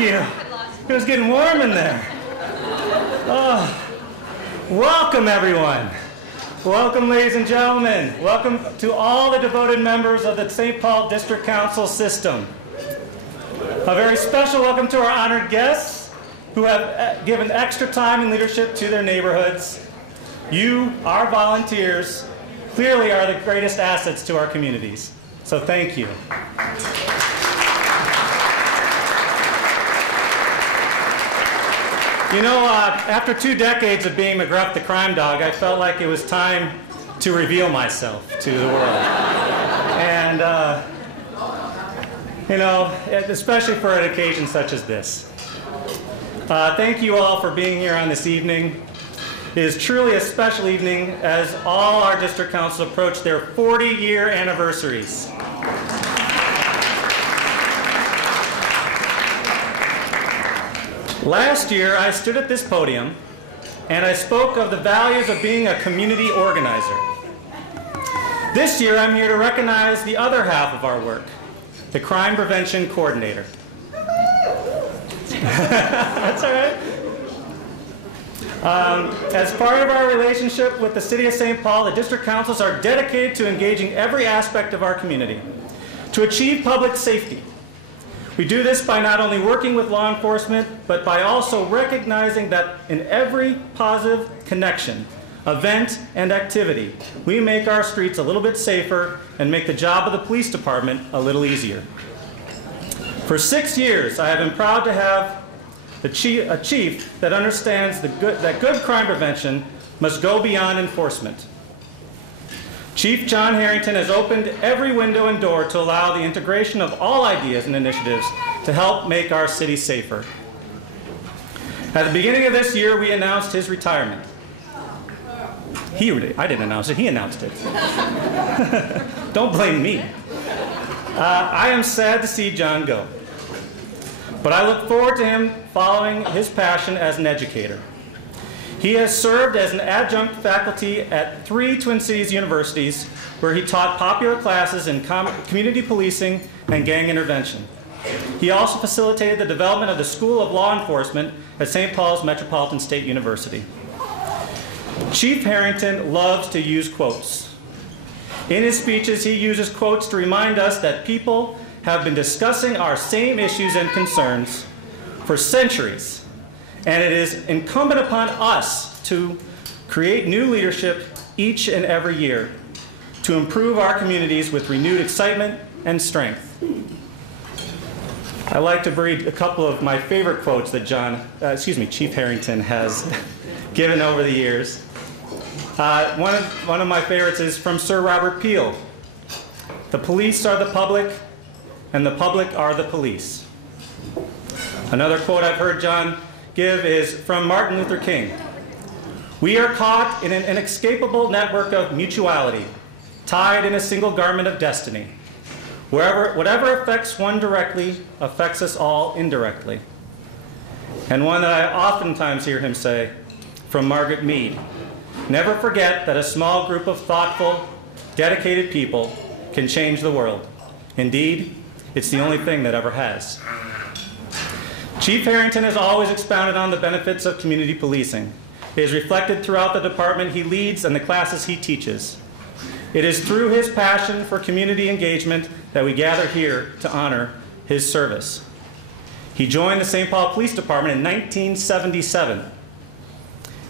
you. It was getting warm in there. Oh, welcome, everyone. Welcome, ladies and gentlemen. Welcome to all the devoted members of the St. Paul District Council system. A very special welcome to our honored guests who have given extra time and leadership to their neighborhoods. You, our volunteers, clearly are the greatest assets to our communities. So thank you. You know, after 2 decades of being McGruff the crime dog, I felt like it was time to reveal myself to the world. And, you know, especially for an occasion such as this. Thank you all for being here on this evening. It is truly a special evening as all our district councils approach their 40-year anniversaries. Last year, I stood at this podium and I spoke of the values of being a community organizer. This year, I'm here to recognize the other half of our work, the crime prevention coordinator. That's all right. As part of our relationship with the City of St. Paul, the district councils are dedicated to engaging every aspect of our community to achieve public safety. We do this by not only working with law enforcement, but by also recognizing that in every positive connection, event, and activity, we make our streets a little bit safer and make the job of the police department a little easier. For 6 years, I have been proud to have a chief that understands that good crime prevention must go beyond enforcement. Chief John Harrington has opened every window and door to allow the integration of all ideas and initiatives to help make our city safer. At the beginning of this year, we announced his retirement. I didn't announce it, he announced it. Don't blame me. I am sad to see John go, but I look forward to him following his passion as an educator. He has served as an adjunct faculty at 3 Twin Cities universities where he taught popular classes in community policing and gang intervention. He also facilitated the development of the School of Law Enforcement at St. Paul's Metropolitan State University. Chief Harrington loves to use quotes. In his speeches, he uses quotes to remind us that people have been discussing our same issues and concerns for centuries. And it is incumbent upon us to create new leadership each and every year to improve our communities with renewed excitement and strength. I like to read a couple of my favorite quotes that Chief Harrington has given over the years. One of my favorites is from Sir Robert Peel. The police are the public, and the public are the police. Another quote I've heard John give is from Martin Luther King. We are caught in an inescapable network of mutuality, tied in a single garment of destiny. Whatever affects one directly affects us all indirectly. And one that I oftentimes hear him say from Margaret Mead, never forget that a small group of thoughtful, dedicated people can change the world. Indeed, it's the only thing that ever has. Chief Harrington has always expounded on the benefits of community policing. It is reflected throughout the department he leads and the classes he teaches. It is through his passion for community engagement that we gather here to honor his service. He joined the St. Paul Police Department in 1977.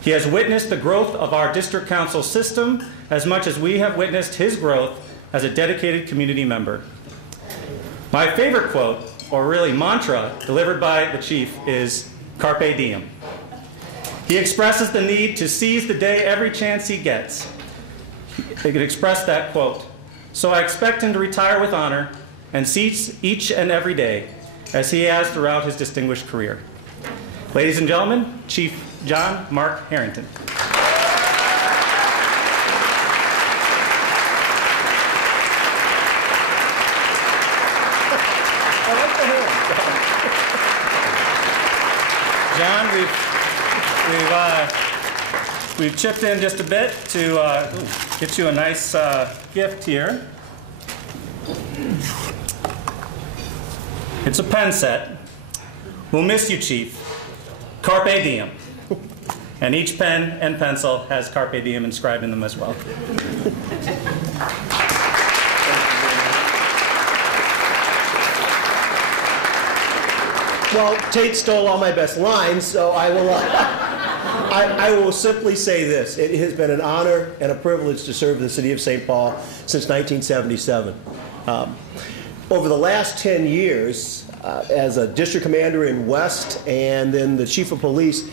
He has witnessed the growth of our district council system as much as we have witnessed his growth as a dedicated community member. My favorite quote, or really mantra, delivered by the chief is Carpe Diem. He expresses the need to seize the day every chance he gets. He could express that quote. So I expect him to retire with honor and seize each and every day as he has throughout his distinguished career. Ladies and gentlemen, Chief John Mark Harrington. John, we've chipped in just a bit to get you a nice gift here. It's a pen set. We'll miss you, Chief. Carpe diem. And each pen and pencil has Carpe diem inscribed in them as well. Well, Tate stole all my best lines, so I will simply say this. It has been an honor and a privilege to serve the city of St. Paul since 1977. Over the last 10 years, as a district commander in West and then the chief of police,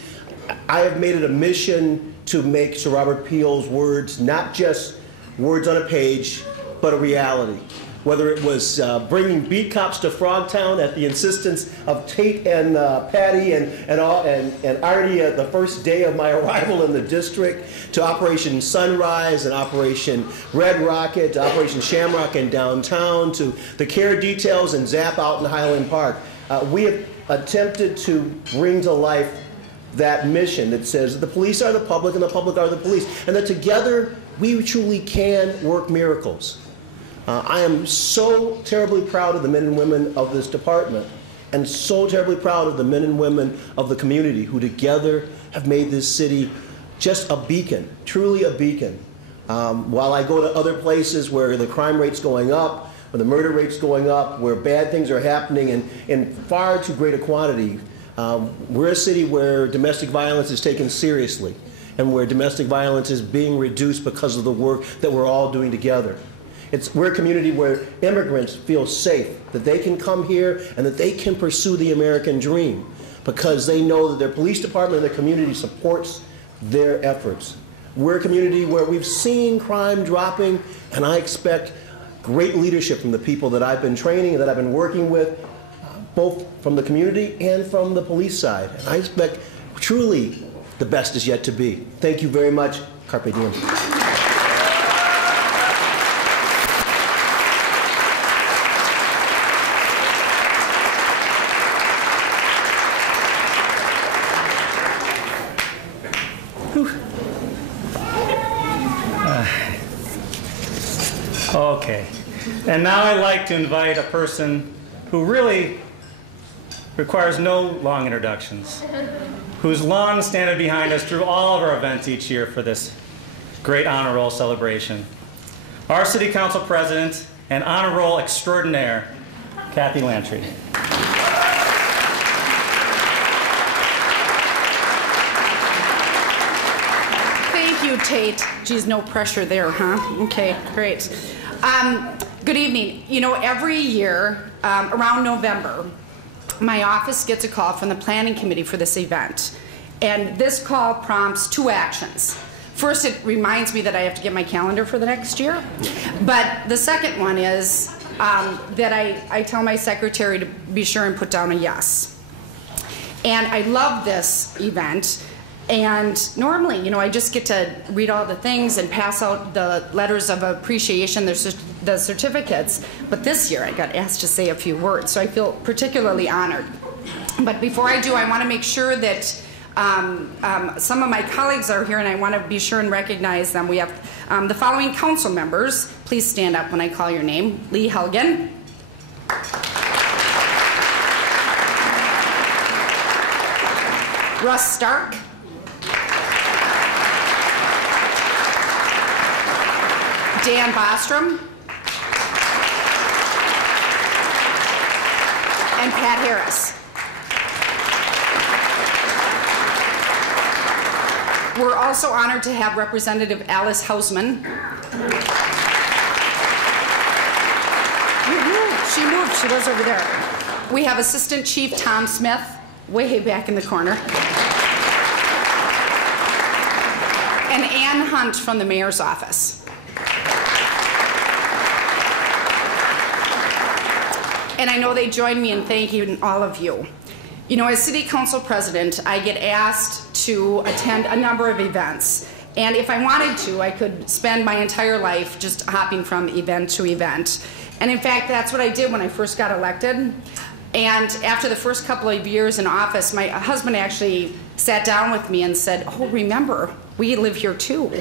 I have made it a mission to make Sir Robert Peel's words not just words on a page, but a reality. Whether it was bringing beat cops to Frogtown at the insistence of Tate and Patty and Artie at the first day of my arrival in the district, to Operation Sunrise and Operation Red Rocket, to Operation Shamrock in downtown, to the care details and Zap out in Highland Park. We have attempted to bring to life that mission that says the police are the public and the public are the police, and that together we truly can work miracles. I am so terribly proud of the men and women of this department, and so terribly proud of the men and women of the community who together have made this city just a beacon, truly a beacon. While I go to other places where the crime rate's going up, where the murder rate's going up, where bad things are happening in far too great a quantity, we're a city where domestic violence is taken seriously and where domestic violence is being reduced because of the work that we're all doing together. We're a community where immigrants feel safe, that they can come here and that they can pursue the American dream because they know that their police department and their community supports their efforts. We're a community where we've seen crime dropping, and I expect great leadership from the people that I've been training and that I've been working with, both from the community and from the police side. And I expect truly the best is yet to be. Thank you very much. Carpe diem. Okay, and now I'd like to invite a person who really requires no long introductions, who's long standing behind us through all of our events each year for this great honor roll celebration. Our City Council President and honor roll extraordinaire, Kathy Lantry. Thank you, Tate. Geez, no pressure there, huh? Okay, great. Good evening. You know, every year around November, my office gets a call from the planning committee for this event. And this call prompts two actions. First, it reminds me that I have to get my calendar for the next year. But the second one is that I tell my secretary to be sure and put down a yes. And I love this event. And normally, you know, I just get to read all the things and pass out the letters of appreciation, the certificates. But this year, I got asked to say a few words, so I feel particularly honored. But before I do, I want to make sure that some of my colleagues are here, and I want to be sure and recognize them. We have the following council members. Please stand up when I call your name. Lee Helgen. Russ Stark. Dan Bostrom. And Pat Harris. We're also honored to have Representative Alice Hausmann. She moved, she was over there. We have Assistant Chief Tom Smith, way back in the corner. And Ann Hunt from the Mayor's office. And I know they join me in thanking all of you. You know, as City Council President, I get asked to attend a number of events. And if I wanted to, I could spend my entire life just hopping from event to event. And in fact, that's what I did when I first got elected. And after the first couple of years in office, my husband actually sat down with me and said, "Oh, remember, we live here too."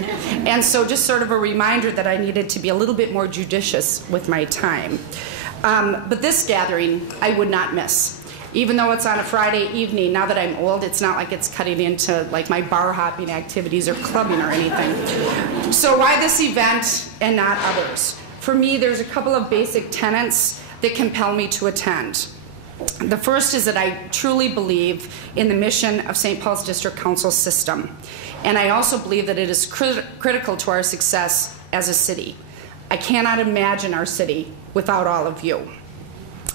And so just sort of a reminder that I needed to be a little bit more judicious with my time. But this gathering, I would not miss. even though it's on a Friday evening. Now that I'm old, it's not like it's cutting into like my bar hopping activities or clubbing or anything. So why this event and not others? For me, there's a couple of basic tenets that compel me to attend. The first is that I truly believe in the mission of St. Paul's District Council system. And I also believe that it is critical to our success as a city. I cannot imagine our city without all of you.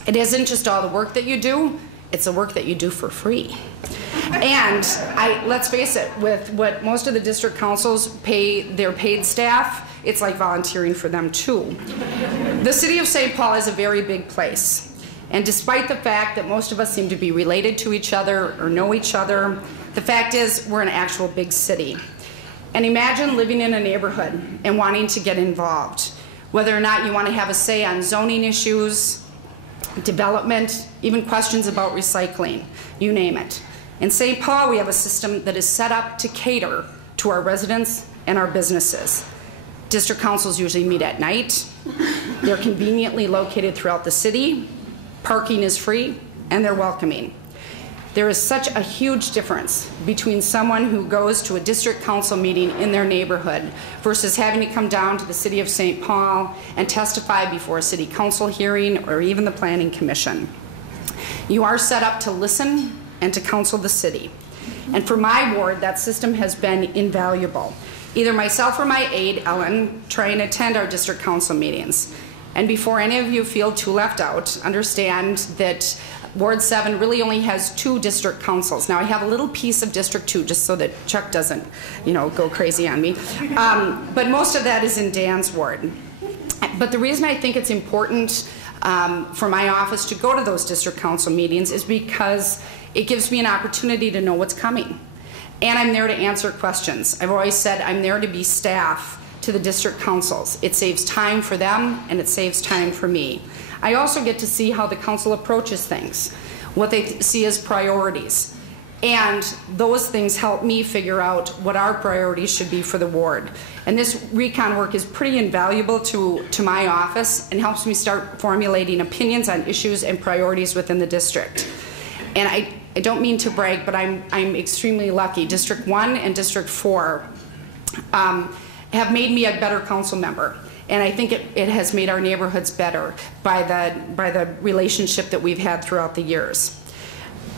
It isn't just all the work that you do, it's the work that you do for free. And let's face it, with what most of the district councils pay their paid staff, it's like volunteering for them too. The city of St. Paul is a very big place. And despite the fact that most of us seem to be related to each other or know each other, the fact is we're an actual big city. And imagine living in a neighborhood and wanting to get involved, whether or not you want to have a say on zoning issues, development, even questions about recycling, you name it. In St. Paul, we have a system that is set up to cater to our residents and our businesses. District councils usually meet at night. They're conveniently located throughout the city. Parking is free, and they're welcoming. There is such a huge difference between someone who goes to a district council meeting in their neighborhood versus having to come down to the city of St. Paul and testify before a city council hearing or even the planning commission. You are set up to listen and to counsel the city. And for my ward, that system has been invaluable. Either myself or my aide, Ellen, try and attend our district council meetings. And before any of you feel too left out, understand that Ward 7 really only has 2 district councils. Now I have a little piece of District 2 just so that Chuck doesn't, go crazy on me. But most of that is in Dan's ward. But the reason I think it's important for my office to go to those district council meetings is because it gives me an opportunity to know what's coming. And I'm there to answer questions. I've always said I'm there to be staff to the district councils. It saves time for them and it saves time for me. I also get to see how the council approaches things, what they see as priorities. And those things help me figure out what our priorities should be for the ward. And this recon work is pretty invaluable to my office and helps me start formulating opinions on issues and priorities within the district. And I don't mean to brag, but I'm extremely lucky. District 1 and District 4 have made me a better council member. And I think it has made our neighborhoods better by the relationship that we've had throughout the years.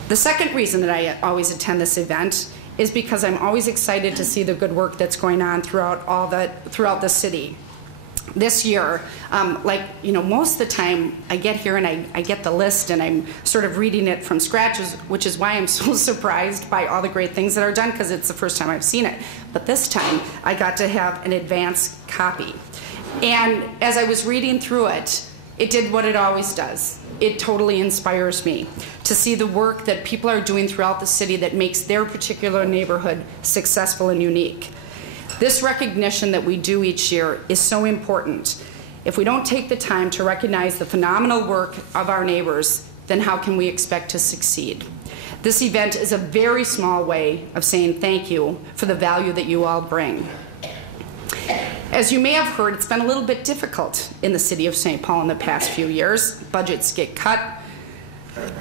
The second reason that I always attend this event is because I'm always excited to see the good work that's going on throughout the city. This year, most of the time I get here and I get the list and I'm sort of reading it from scratch, which is why I'm so surprised by all the great things that are done, because it's the first time I've seen it. But this time I got to have an advance copy. And as I was reading through it, it did what it always does. It totally inspires me to see the work that people are doing throughout the city that makes their particular neighborhood successful and unique. This recognition that we do each year is so important. If we don't take the time to recognize the phenomenal work of our neighbors, then how can we expect to succeed? This event is a very small way of saying thank you for the value that you all bring. As you may have heard, it's been a little bit difficult in the city of St. Paul in the past few years. Budgets get cut,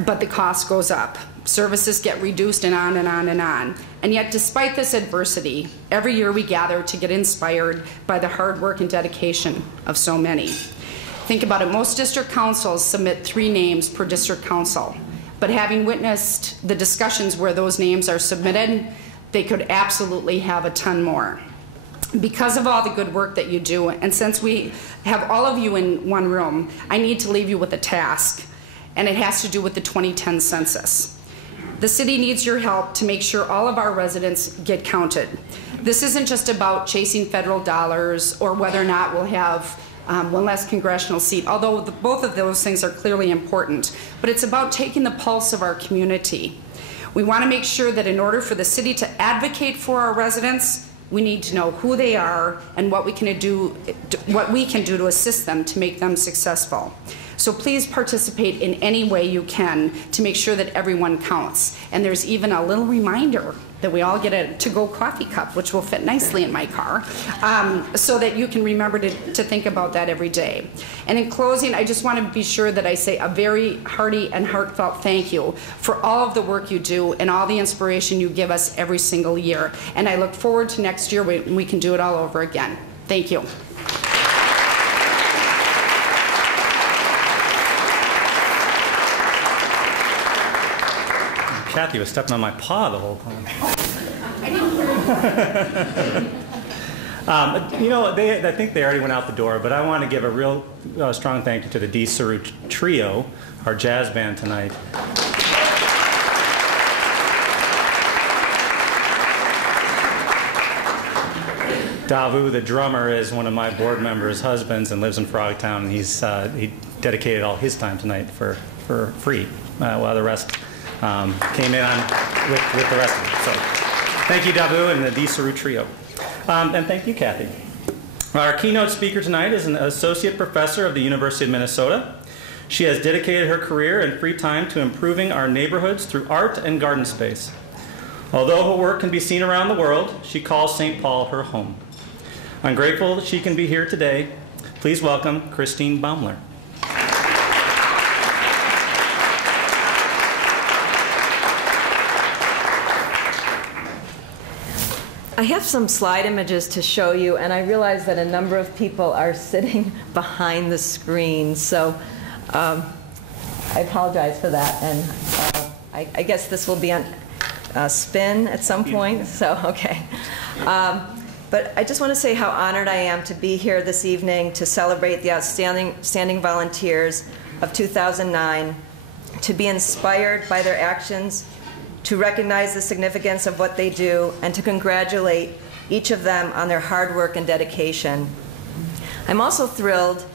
but the cost goes up. Services get reduced and on and on and on. And yet, despite this adversity, every year we gather to get inspired by the hard work and dedication of so many. Think about it, most district councils submit 3 names per district council. But having witnessed the discussions where those names are submitted, they could absolutely have a ton more. Because of all the good work that you do, and since we have all of you in one room, I need to leave you with a task, and it has to do with the 2010 census. The city needs your help to make sure all of our residents get counted. This isn't just about chasing federal dollars or whether or not we'll have one less congressional seat, although both of those things are clearly important, but it's about taking the pulse of our community. We want to make sure that in order for the city to advocate for our residents, we need to know who they are and what we can do to assist them to make them successful. So please participate in any way you can to make sure that everyone counts. And there's even a little reminder that we all get a to-go coffee cup, which will fit nicely in my car, so that you can remember to think about that every day. And in closing, I just want to be sure that I say a very hearty and heartfelt thank you for all of the work you do and all the inspiration you give us every single year. And I look forward to next year when we can do it all over again. Thank you. Kathy was stepping on my paw the whole time. You know, I think they already went out the door, but I want to give a real strong thank you to the D. Saru Trio, our jazz band tonight. Davu, the drummer, is one of my board members' husbands and lives in Frogtown, and he dedicated all his time tonight for free, while the rest came in with the rest of it. So thank you, Davu, and the D. Saru Trio. And thank you, Kathy. Our keynote speaker tonight is an associate professor of the University of Minnesota. She has dedicated her career and free time to improving our neighborhoods through art and garden space. Although her work can be seen around the world, she calls St. Paul her home. I'm grateful that she can be here today. Please welcome Christine Baumler. I have some slide images to show you, and I realize that a number of people are sitting behind the screen, so I apologize for that. And I guess this will be on spin at some point, so okay. But I just want to say how honored I am to be here this evening to celebrate the outstanding volunteers of 2009, to be inspired by their actions, to recognize the significance of what they do, and to congratulate each of them on their hard work and dedication. I'm also thrilled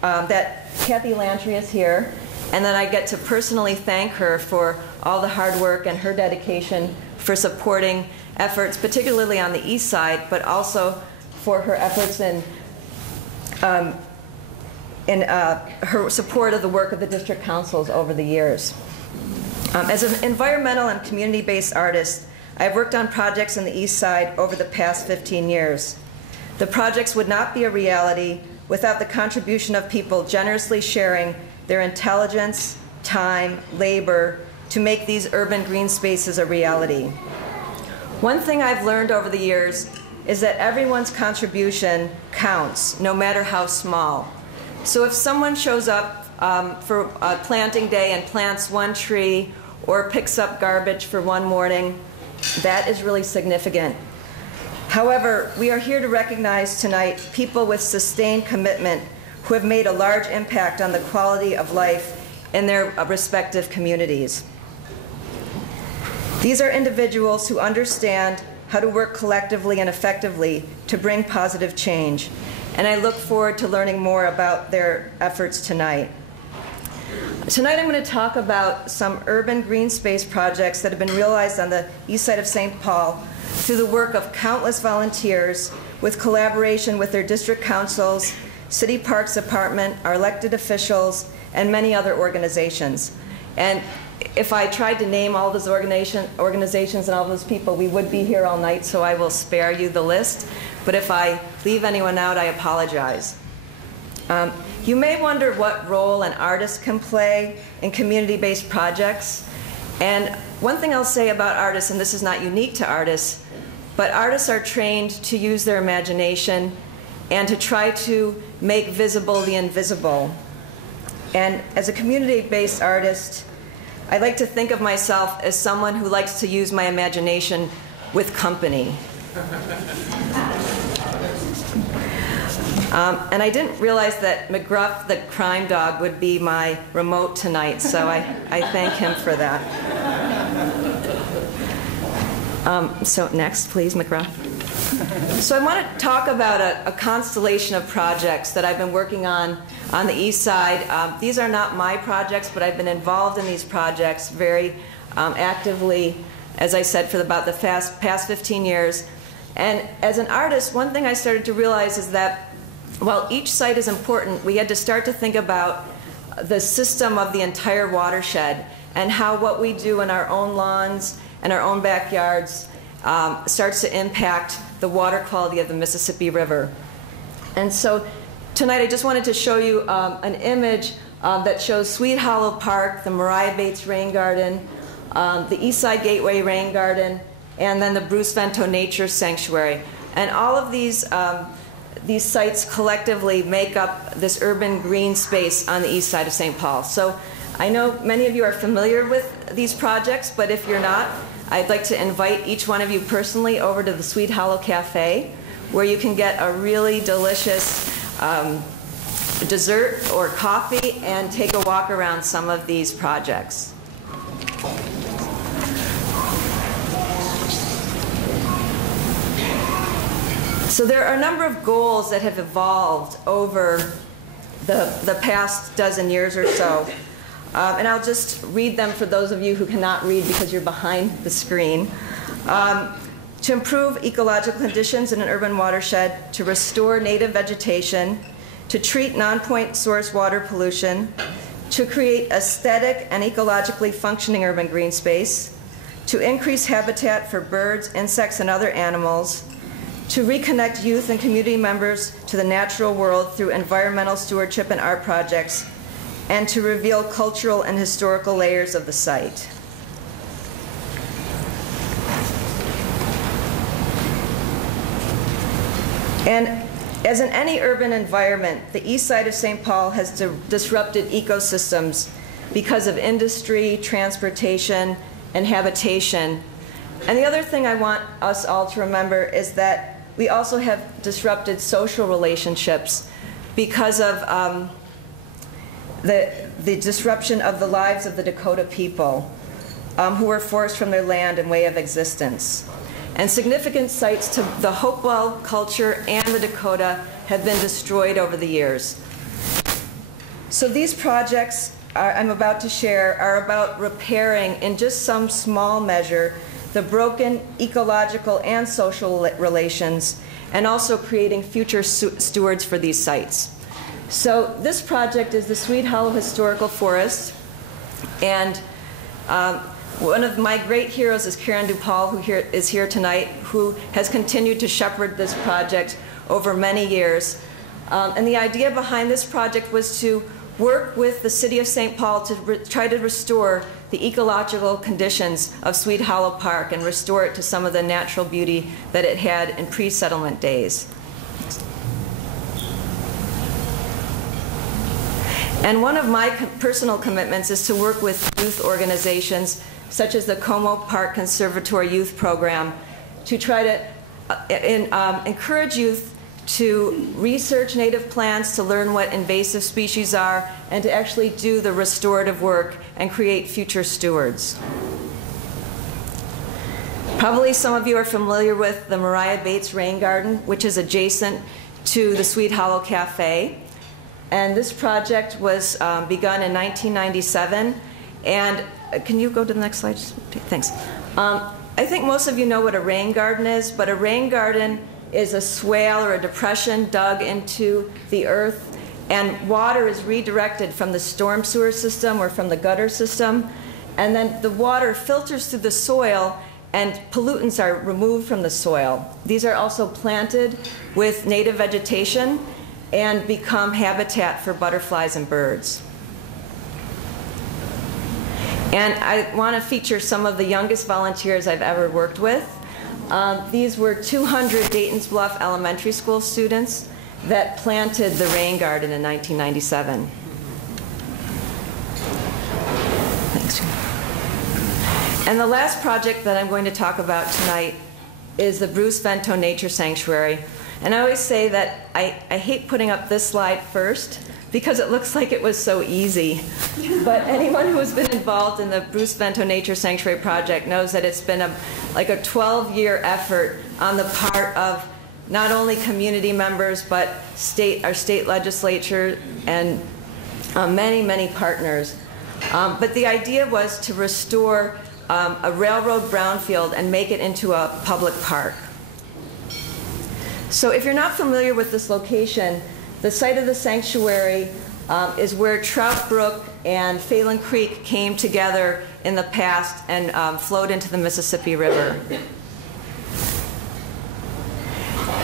that Kathy Lantry is here, and that I get to personally thank her for all the hard work and her dedication for supporting efforts, particularly on the east side, but also for her efforts in her support of the work of the district councils over the years. As an environmental and community-based artist, I've worked on projects in the east side over the past 15 years. The projects would not be a reality without the contribution of people generously sharing their intelligence, time, labor to make these urban green spaces a reality. One thing I've learned over the years is that everyone's contribution counts, no matter how small. So if someone shows up for a planting day and plants one tree or picks up garbage for one morning, that is really significant. However, we are here to recognize tonight people with sustained commitment who have made a large impact on the quality of life in their respective communities. These are individuals who understand how to work collectively and effectively to bring positive change, and I look forward to learning more about their efforts tonight. Tonight I'm going to talk about some urban green space projects that have been realized on the east side of St. Paul through the work of countless volunteers with collaboration with their district councils, City Parks Department, our elected officials, and many other organizations. And if I tried to name all those organizations and all those people, we would be here all night, so I will spare you the list. But if I leave anyone out, I apologize. You may wonder what role an artist can play in community-based projects. And one thing I'll say about artists, and this is not unique to artists, but artists are trained to use their imagination and to try to make visible the invisible. And as a community-based artist, I like to think of myself as someone who likes to use my imagination with company. And I didn't realize that McGruff, the crime dog, would be my remote tonight, so I thank him for that. So next, please, McGruff. So I want to talk about a constellation of projects that I've been working on the east side. These are not my projects, but I've been involved in these projects very actively, as I said, for about the past 15 years. And as an artist, one thing I started to realize is that while each site is important, we had to start to think about the system of the entire watershed and how what we do in our own lawns and our own backyards starts to impact the water quality of the Mississippi River. And so tonight I just wanted to show you an image that shows Sweet Hollow Park, the Mariah Bates Rain Garden, the Eastside Gateway Rain Garden, and then the Bruce Vento Nature Sanctuary. And all of these sites collectively make up this urban green space on the east side of St. Paul. So I know many of you are familiar with these projects, but if you're not, I'd like to invite each one of you personally over to the Sweet Hollow Cafe, where you can get a really delicious dessert or coffee and take a walk around some of these projects. So there are a number of goals that have evolved over the past dozen years or so. And I'll just read them for those of you who cannot read because you're behind the screen. To improve ecological conditions in an urban watershed, to restore native vegetation, to treat non-point source water pollution, to create aesthetic and ecologically functioning urban green space, to increase habitat for birds, insects, and other animals, to reconnect youth and community members to the natural world through environmental stewardship and art projects, and to reveal cultural and historical layers of the site. And as in any urban environment, the east side of St. Paul has disrupted ecosystems because of industry, transportation, and habitation. And the other thing I want us all to remember is that we also have disrupted social relationships because of the disruption of the lives of the Dakota people who were forced from their land and way of existence. And significant sites to the Hopewell culture and the Dakota have been destroyed over the years. So these projects I'm about to share are about repairing, in just some small measure, the broken ecological and social relations, and also creating future stewards for these sites. So this project is the Sweet Hollow Historical Forest, and one of my great heroes is Karen DuPaul, who is here tonight, who has continued to shepherd this project over many years. And the idea behind this project was to work with the city of St. Paul to try to restore the ecological conditions of Sweet Hollow Park and restore it to some of the natural beauty that it had in pre-settlement days. And one of my personal commitments is to work with youth organizations such as the Como Park Conservatory Youth Program to try to encourage youth to research native plants, to learn what invasive species are, and to actually do the restorative work and create future stewards. Probably some of you are familiar with the Mariah Bates Rain Garden, which is adjacent to the Sweet Hollow Cafe. And this project was begun in 1997. And can you go to the next slide? Thanks. I think most of you know what a rain garden is, but a rain garden is a swale or a depression dug into the earth, and water is redirected from the storm sewer system or from the gutter system, and then the water filters through the soil and pollutants are removed from the soil. These are also planted with native vegetation and become habitat for butterflies and birds. And I want to feature some of the youngest volunteers I've ever worked with. These were 200 Dayton's Bluff Elementary School students that planted the rain garden in 1997. Thanks. And the last project that I'm going to talk about tonight is the Bruce Vento Nature Sanctuary. And I always say that I hate putting up this slide first because it looks like it was so easy. But anyone who has been involved in the Bruce Vento Nature Sanctuary project knows that it's been like a 12-year effort on the part of not only community members, but our state legislature and many, many partners. But the idea was to restore a railroad brownfield and make it into a public park. So if you're not familiar with this location, the site of the sanctuary is where Trout Brook and Phelan Creek came together in the past and flowed into the Mississippi River.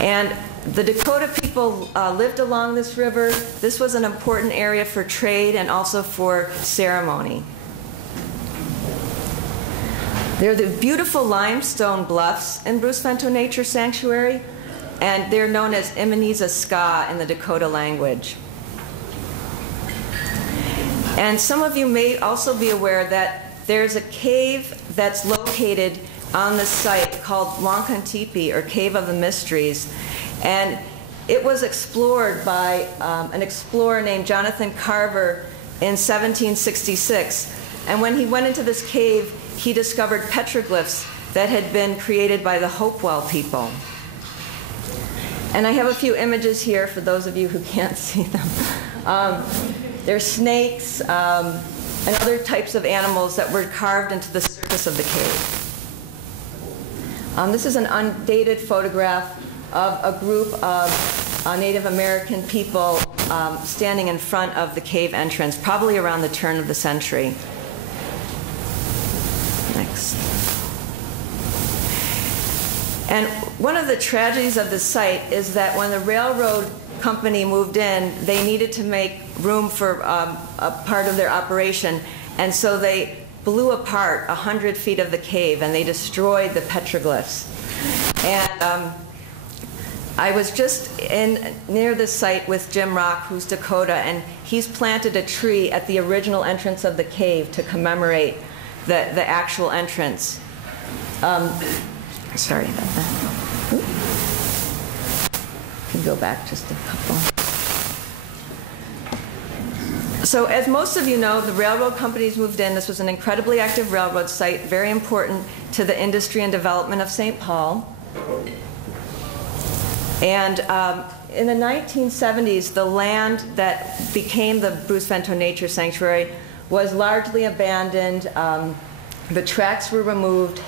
And the Dakota people lived along this river. This was an important area for trade and also for ceremony. There are the beautiful limestone bluffs in Bruce Vento Nature Sanctuary, and they're known as Imaniza Ska in the Dakota language. And some of you may also be aware that there's a cave that's located on the site called Wankantipi, or Cave of the Mysteries. And it was explored by an explorer named Jonathan Carver in 1766. And when he went into this cave, he discovered petroglyphs that had been created by the Hopewell people. And I have a few images here for those of you who can't see them. There's snakes and other types of animals that were carved into the surface of the cave. This is an undated photograph of a group of Native American people standing in front of the cave entrance, probably around the turn of the century. Next. And one of the tragedies of the site is that when the railroad company moved in, they needed to make room for a part of their operation, and so they blew apart 100 feet of the cave and they destroyed the petroglyphs. And I was just near this site with Jim Rock, who's Dakota, and he's planted a tree at the original entrance of the cave to commemorate the actual entrance. Sorry about that. Ooh. Can go back just a couple. So as most of you know, the railroad companies moved in. This was an incredibly active railroad site, very important to the industry and development of St. Paul. And in the 1970s, the land that became the Bruce Vento Nature Sanctuary was largely abandoned. The tracks were removed.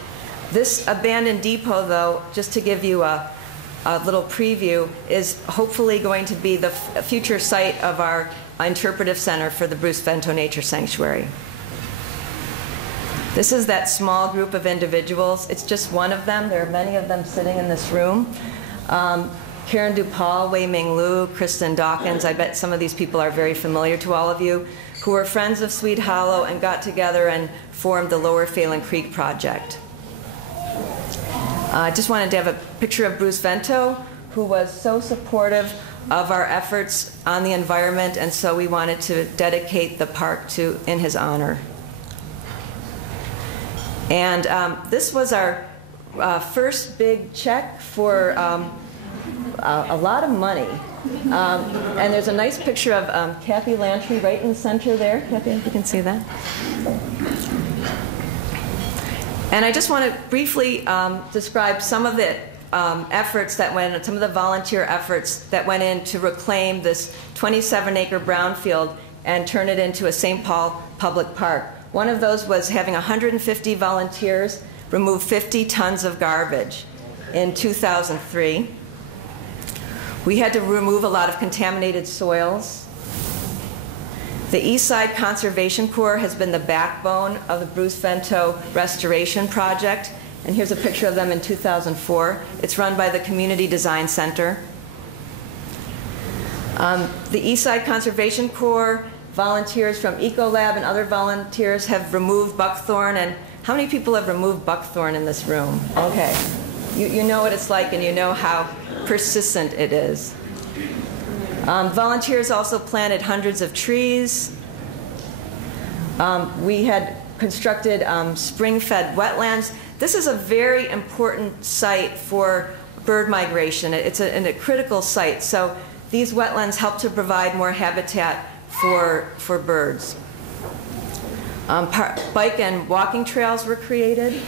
This abandoned depot, though, just to give you a little preview, is hopefully going to be the future site of our interpretive center for the Bruce Vento Nature Sanctuary. This is that small group of individuals. It's just one of them. There are many of them sitting in this room. Karen DuPaul, Wei Ming Lu, Kristen Dawkins, I bet some of these people are very familiar to all of you, who were friends of Swede Hollow and got together and formed the Lower Phelan Creek Project. I just wanted to have a picture of Bruce Vento, who was so supportive of our efforts on the environment, and so we wanted to dedicate the park in his honor. And this was our first big check for a lot of money. And there's a nice picture of Kathy Lantry right in the center there. Kathy, if you can see that. And I just want to briefly describe some of the efforts that went, some of the volunteer efforts that went in to reclaim this 27-acre brownfield and turn it into a St. Paul public park. One of those was having 150 volunteers remove 50 tons of garbage in 2003. We had to remove a lot of contaminated soils. The East Side Conservation Corps has been the backbone of the Bruce Vento Restoration Project. And here's a picture of them in 2004. It's run by the Community Design Center. The East Side Conservation Corps, volunteers from Ecolab and other volunteers have removed buckthorn. And how many people have removed buckthorn in this room? Okay. You know what it's like, and you know how persistent it is. Volunteers also planted hundreds of trees. We had constructed spring-fed wetlands. This is a very important site for bird migration. It's a critical site. So these wetlands help to provide more habitat for birds. Bike and walking trails were created.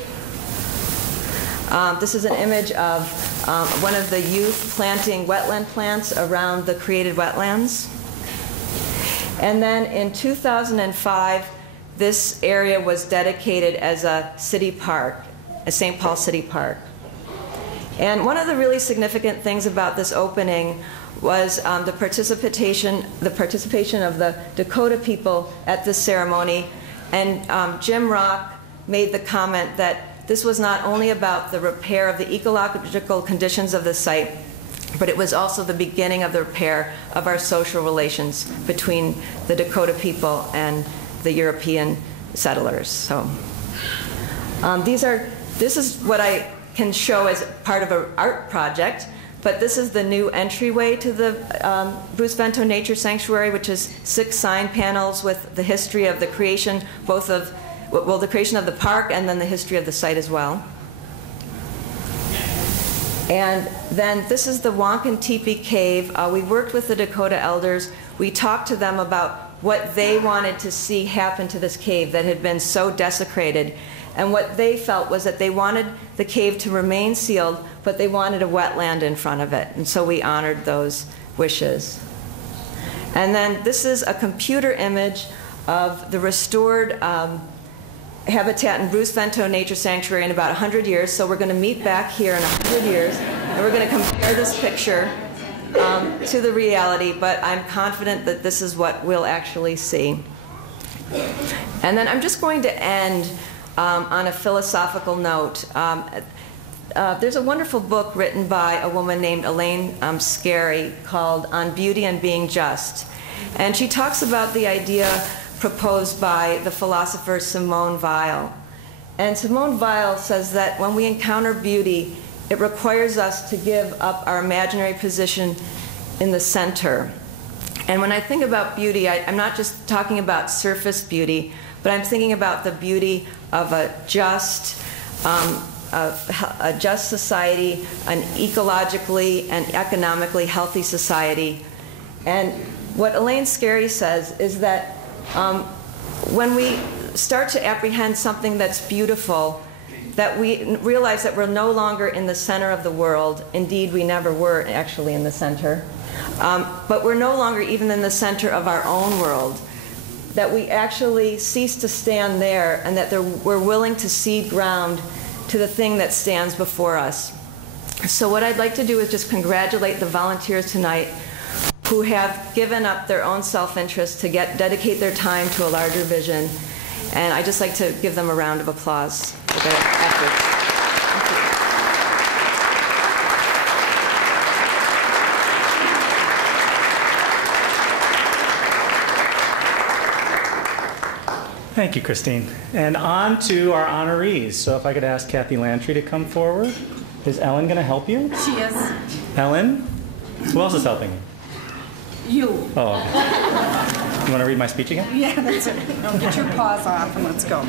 This is an image of one of the youth planting wetland plants around the created wetlands. And then in 2005, this area was dedicated as a city park, a St. Paul City Park. And one of the really significant things about this opening was the participation of the Dakota people at this ceremony. And Jim Rock made the comment that this was not only about the repair of the ecological conditions of the site, but it was also the beginning of the repair of our social relations between the Dakota people and the European settlers. So this is what I can show as part of an art project, but this is the new entryway to the Bruce Vento Nature Sanctuary, which is 6 sign panels with the history of the creation, both of, well, the creation of the park and then the history of the site as well. And then this is the Wonkin Teepee Cave. We worked with the Dakota elders. We talked to them about what they wanted to see happen to this cave that had been so desecrated. And what they felt was that they wanted the cave to remain sealed, but they wanted a wetland in front of it. And so we honored those wishes. And then this is a computer image of the restored habitat in Bruce Vento Nature Sanctuary in about 100 years. So we're going to meet back here in 100 years, and we're going to compare this picture to the reality, but I'm confident that this is what we'll actually see. And then I'm just going to end on a philosophical note. There's a wonderful book written by a woman named Elaine Scarry called On Beauty and Being Just. And she talks about the idea proposed by the philosopher Simone Weil. And Simone Weil says that when we encounter beauty, it requires us to give up our imaginary position in the center. And when I think about beauty, I'm not just talking about surface beauty, but I'm thinking about the beauty of a just society, an ecologically and economically healthy society. And what Elaine Scarry says is that when we start to apprehend something that's beautiful, that we realize that we're no longer in the center of the world. Indeed, we never were actually in the center. But we're no longer even in the center of our own world. That we actually cease to stand there, and that we're willing to cede ground to the thing that stands before us. So what I'd like to do is just congratulate the volunteers tonight who have given up their own self-interest to dedicate their time to a larger vision. And I'd just like to give them a round of applause for their efforts. Thank you, Christine. And on to our honorees. So if I could ask Kathy Lantry to come forward. Is Ellen going to help you? She is. Ellen? Who else is helping you? You. Oh, okay. You want to read my speech again? Yeah, that's it. No, get your paws off and let's go.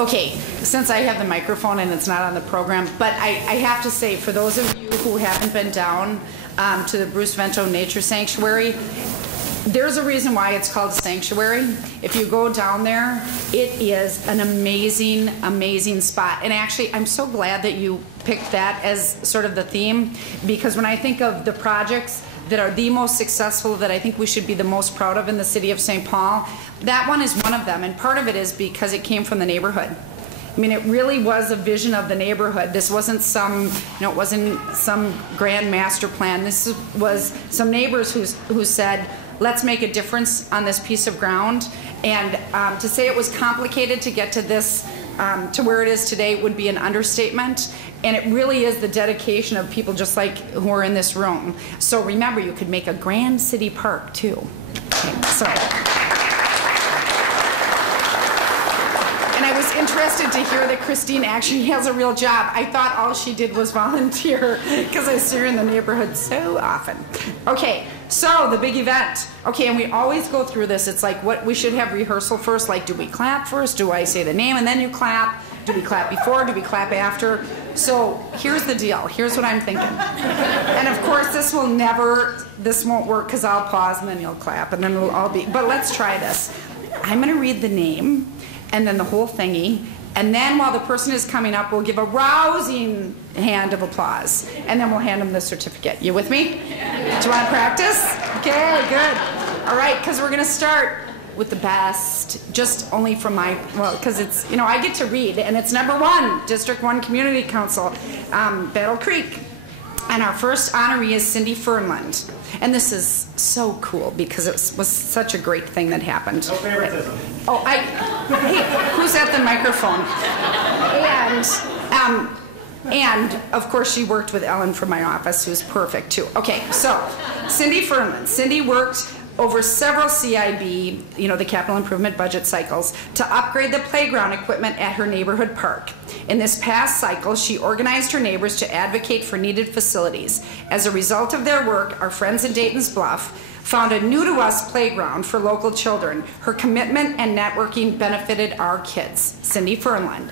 Okay, since I have the microphone and it's not on the program, but I have to say, for those of you who haven't been down to the Bruce Vento Nature Sanctuary, there's a reason why it's called a sanctuary. If you go down there, it is an amazing, amazing spot. And actually, I'm so glad that you picked that as sort of the theme, because when I think of the projects that are the most successful, that I think we should be the most proud of in the city of St. Paul, that one is one of them. And part of it is because it came from the neighborhood. I mean, it really was a vision of the neighborhood. This wasn't it wasn't some grand master plan. This was some neighbors who said, let's make a difference on this piece of ground. And to say it was complicated to get to this, to where it is today, would be an understatement. And it really is the dedication of people just like who are in this room. So remember, you could make a grand city park too. Okay, so. And I was interested to hear that Christine actually has a real job. I thought all she did was volunteer because I see her in the neighborhood so often. Okay, so the big event. Okay, and we always go through this. It's like what we should have rehearsal first. Like, do we clap first? Do I say the name and then you clap? Do we clap before? Do we clap after? So here's the deal. Here's what I'm thinking. And of course, this won't work because I'll pause and then you'll clap and then we'll all be. But let's try this. I'm going to read the name and then the whole thingy. And then while the person is coming up, we'll give a rousing hand of applause. And then we'll hand them the certificate. You with me? Do you want to practice? Okay, good. All right, because we're going to start with the best, just only from because it's, I get to read, and it's number 1, District 1 Community Council, Battle Creek. And our first honoree is Cindy Fernlund. And this is so cool because it was such a great thing that happened. No favoritism. Oh, Hey, who's at the microphone? And of course, she worked with Ellen from my office, who's perfect too. Okay, so Cindy Fernlund. Cindy worked over several CIB, the capital improvement budget cycles, to upgrade the playground equipment at her neighborhood park. In this past cycle, she organized her neighbors to advocate for needed facilities. As a result of their work, our friends in Dayton's Bluff found a new-to-us playground for local children. Her commitment and networking benefited our kids. Cindy Fernlund.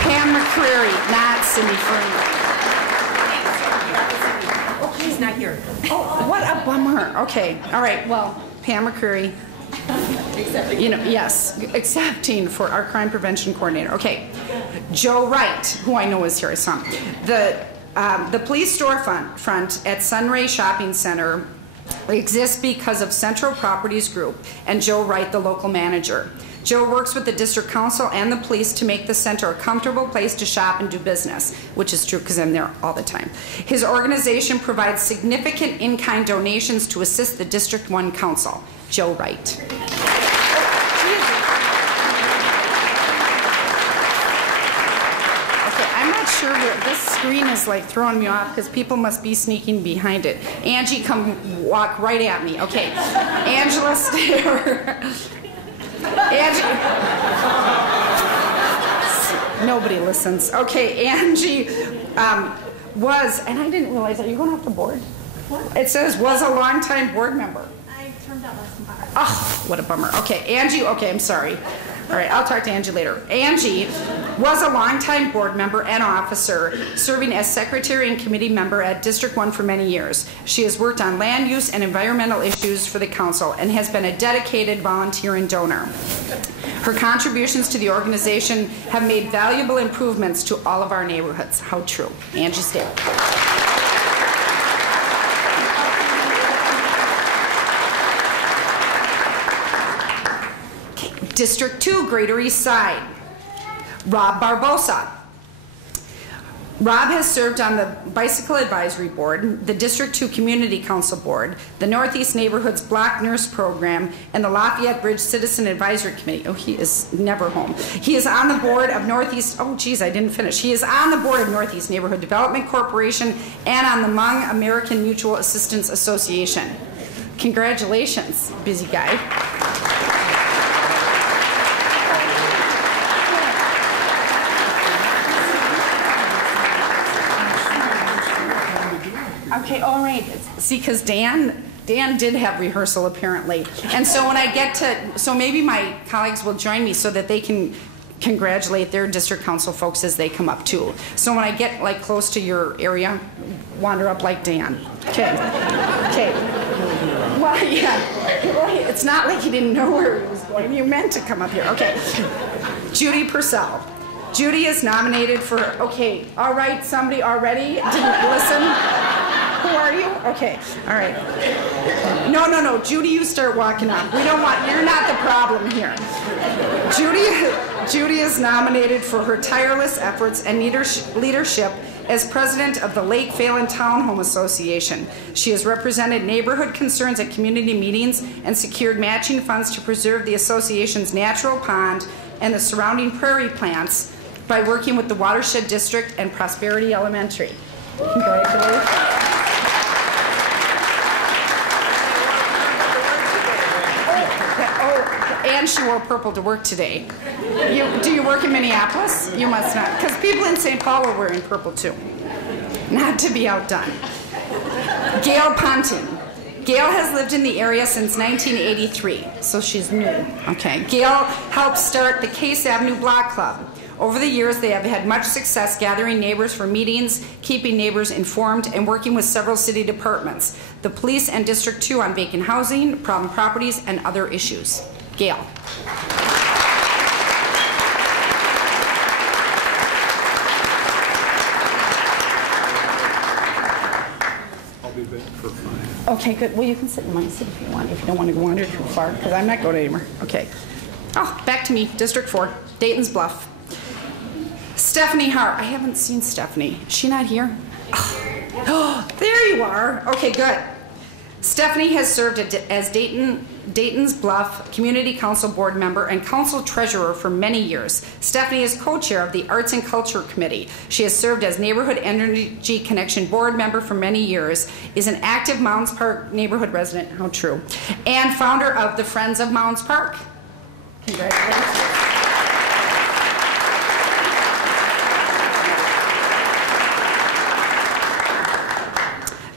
Pam McCreary, not Cindy Fernlund. Oh, she's not here. Oh, what a bummer. Okay, all right, well, Pam McCreary. Yes, accepting for our crime prevention coordinator. Okay, Joe Wright, who I know is here, I saw him. The police storefront at Sunray Shopping Center exists because of Central Properties Group and Joe Wright, the local manager. Joe works with the district council and the police to make the center a comfortable place to shop and do business, which is true because I'm there all the time. His organization provides significant in-kind donations to assist the District 1 Council. Joe Wright. Sure, this screen is like throwing me off because people must be sneaking behind it. Angie, come walk right at me. Okay, Angela Stair. Angie. Nobody listens. Okay, Angie was, and I didn't realize that. You're going off the board? What? It says was a longtime board member. I turned out last month. Oh, what a bummer. Okay, Angie, okay, I'm sorry. All right, I'll talk to Angie later. Angie was a longtime board member and officer, serving as secretary and committee member at District 1 for many years. She has worked on land use and environmental issues for the council and has been a dedicated volunteer and donor. Her contributions to the organization have made valuable improvements to all of our neighborhoods. How true. Angie Stair. District 2, Greater East Side. Rob Barbosa. Rob has served on the Bicycle Advisory Board, the District 2 Community Council Board, the Northeast Neighborhoods Block Nurse Program, and the Lafayette Bridge Citizen Advisory Committee. Oh, he is never home. He is on the board of Northeast, oh geez, I didn't finish. He is on the board of Northeast Neighborhood Development Corporation and on the Hmong American Mutual Assistance Association. Congratulations, busy guy. Okay, all right. See, because Dan did have rehearsal apparently. And so when I get to, so maybe my colleagues will join me so that they can congratulate their district council folks as they come up too. So when I get like close to your area, wander up like Dan. Okay. Okay. Well, yeah. Well, it's not like he didn't know where he was going. You meant to come up here. Okay. Judy Purcell. Judy is nominated for, okay, all right, somebody already didn't listen. Who are you? Okay, all right. No, Judy, you start walking up. We don't want, you're not the problem here. Judy is nominated for her tireless efforts and leadership as president of the Lake Phelan Townhome Association. She has represented neighborhood concerns at community meetings and secured matching funds to preserve the association's natural pond and the surrounding prairie plants by working with the Watershed District and Prosperity Elementary. Congratulations. And she wore purple to work today. Do you work in Minneapolis? You must not, because people in St. Paul were wearing purple too. Not to be outdone. Gayle Ponting. Gayle has lived in the area since 1983, so she's new. Okay. Gayle helped start the Case Avenue Block Club. Over the years, they have had much success gathering neighbors for meetings, keeping neighbors informed, and working with several city departments, the police and District 2 on vacant housing, problem properties, and other issues. Gayle. I'll be back for 5. Okay, good. Well, you can sit in my seat if you want, if you don't want to wander too far, because I'm not going anywhere. Okay. Oh, back to me. District 4, Dayton's Bluff. Stephanie Harr. I haven't seen Stephanie. Is she not here? Oh, there you are. Okay, good. Stephanie has served as Dayton's Bluff Community Council Board member and Council Treasurer for many years. Stephanie is co-chair of the Arts and Culture Committee. She has served as Neighborhood Energy Connection Board member for many years, is an active Mounds Park neighborhood resident, how true, and founder of the Friends of Mounds Park. Congratulations.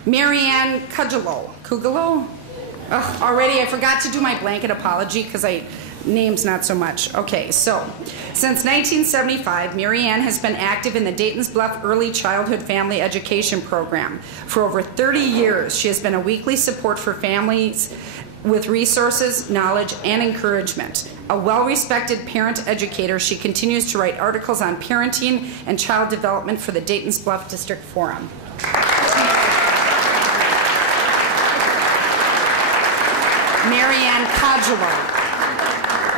Maryann Chowen. Already I forgot to do my blanket apology because names not so much. Okay, so since 1975, Maryann has been active in the Dayton's Bluff Early Childhood Family Education Program. For over 30 years, she has been a weekly support for families with resources, knowledge, and encouragement. A well-respected parent educator, she continues to write articles on parenting and child development for the Dayton's Bluff District Forum. Maryann Cogelow.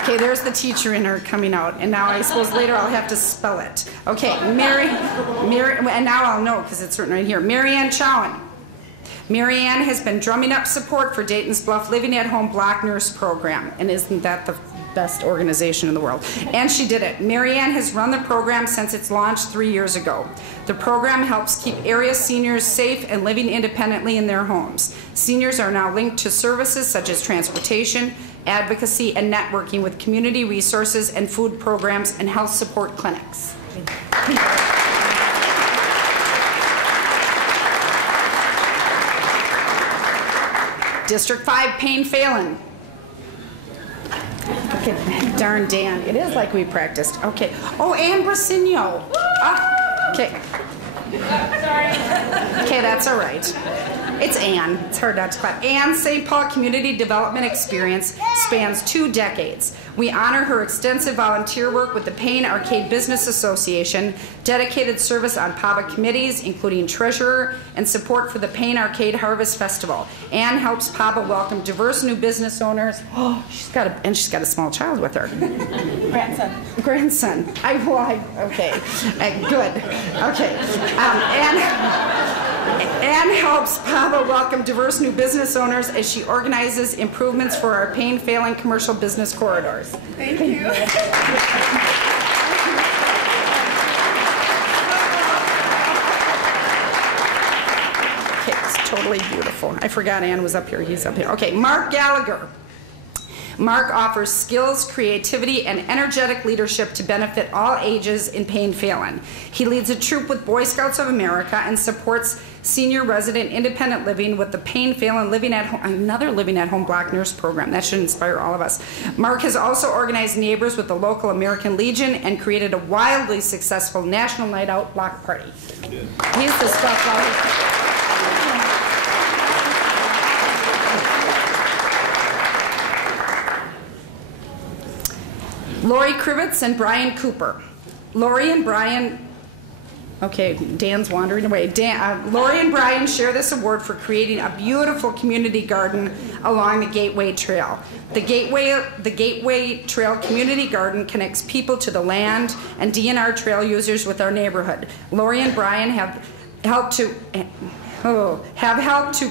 Okay, there's the teacher in her coming out, and now I suppose later I'll have to spell it. Okay, and now I'll know because it's written right here. Maryann Chowen. Maryann has been drumming up support for Dayton's Bluff Living at Home Block Nurse Program, and isn't that the best organization in the world? And she did it. Maryann has run the program since its launch 3 years ago. The program helps keep area seniors safe and living independently in their homes. Seniors are now linked to services such as transportation, advocacy, and networking with community resources and food programs and health support clinics. District 5, Payne Phelan. Okay, darn Dan, it is like we practiced. Okay. Oh, Ann Brasino. Okay. Sorry. Okay, that's all right. It's Ann. It's hard not to clap. Ann's St. Paul community development experience spans 2 decades. We honor her extensive volunteer work with the Payne Arcade Business Association, dedicated service on PABA committees, including treasurer, and support for the Payne Arcade Harvest Festival. Ann helps PABA welcome diverse new business owners. Oh, she's got a small child with her. Grandson. Okay. Good. Okay. Ann helps PABA welcome diverse new business owners as she organizes improvements for our Payne Phelan commercial business corridors. Thank you. Okay, it's totally beautiful. I forgot Ann was up here. He's up here. Okay, Mark Gallagher. Mark offers skills, creativity, and energetic leadership to benefit all ages in Payne Phelan. He leads a troop with Boy Scouts of America and supports senior resident independent living with the Payne Phelan Living at Home, another Living at Home Block Nurse program. That should inspire all of us. Mark has also organized neighbors with the local American Legion and created a wildly successful National Night Out block party. He's the stuff. Laurie Krivitz and Brian Cooper. Laurie and Brian, okay, Dan's wandering away. Laurie and Brian share this award for creating a beautiful community garden along the Gateway Trail. The Gateway Trail Community Garden connects people to the land and DNR trail users with our neighborhood. Laurie and Brian have helped to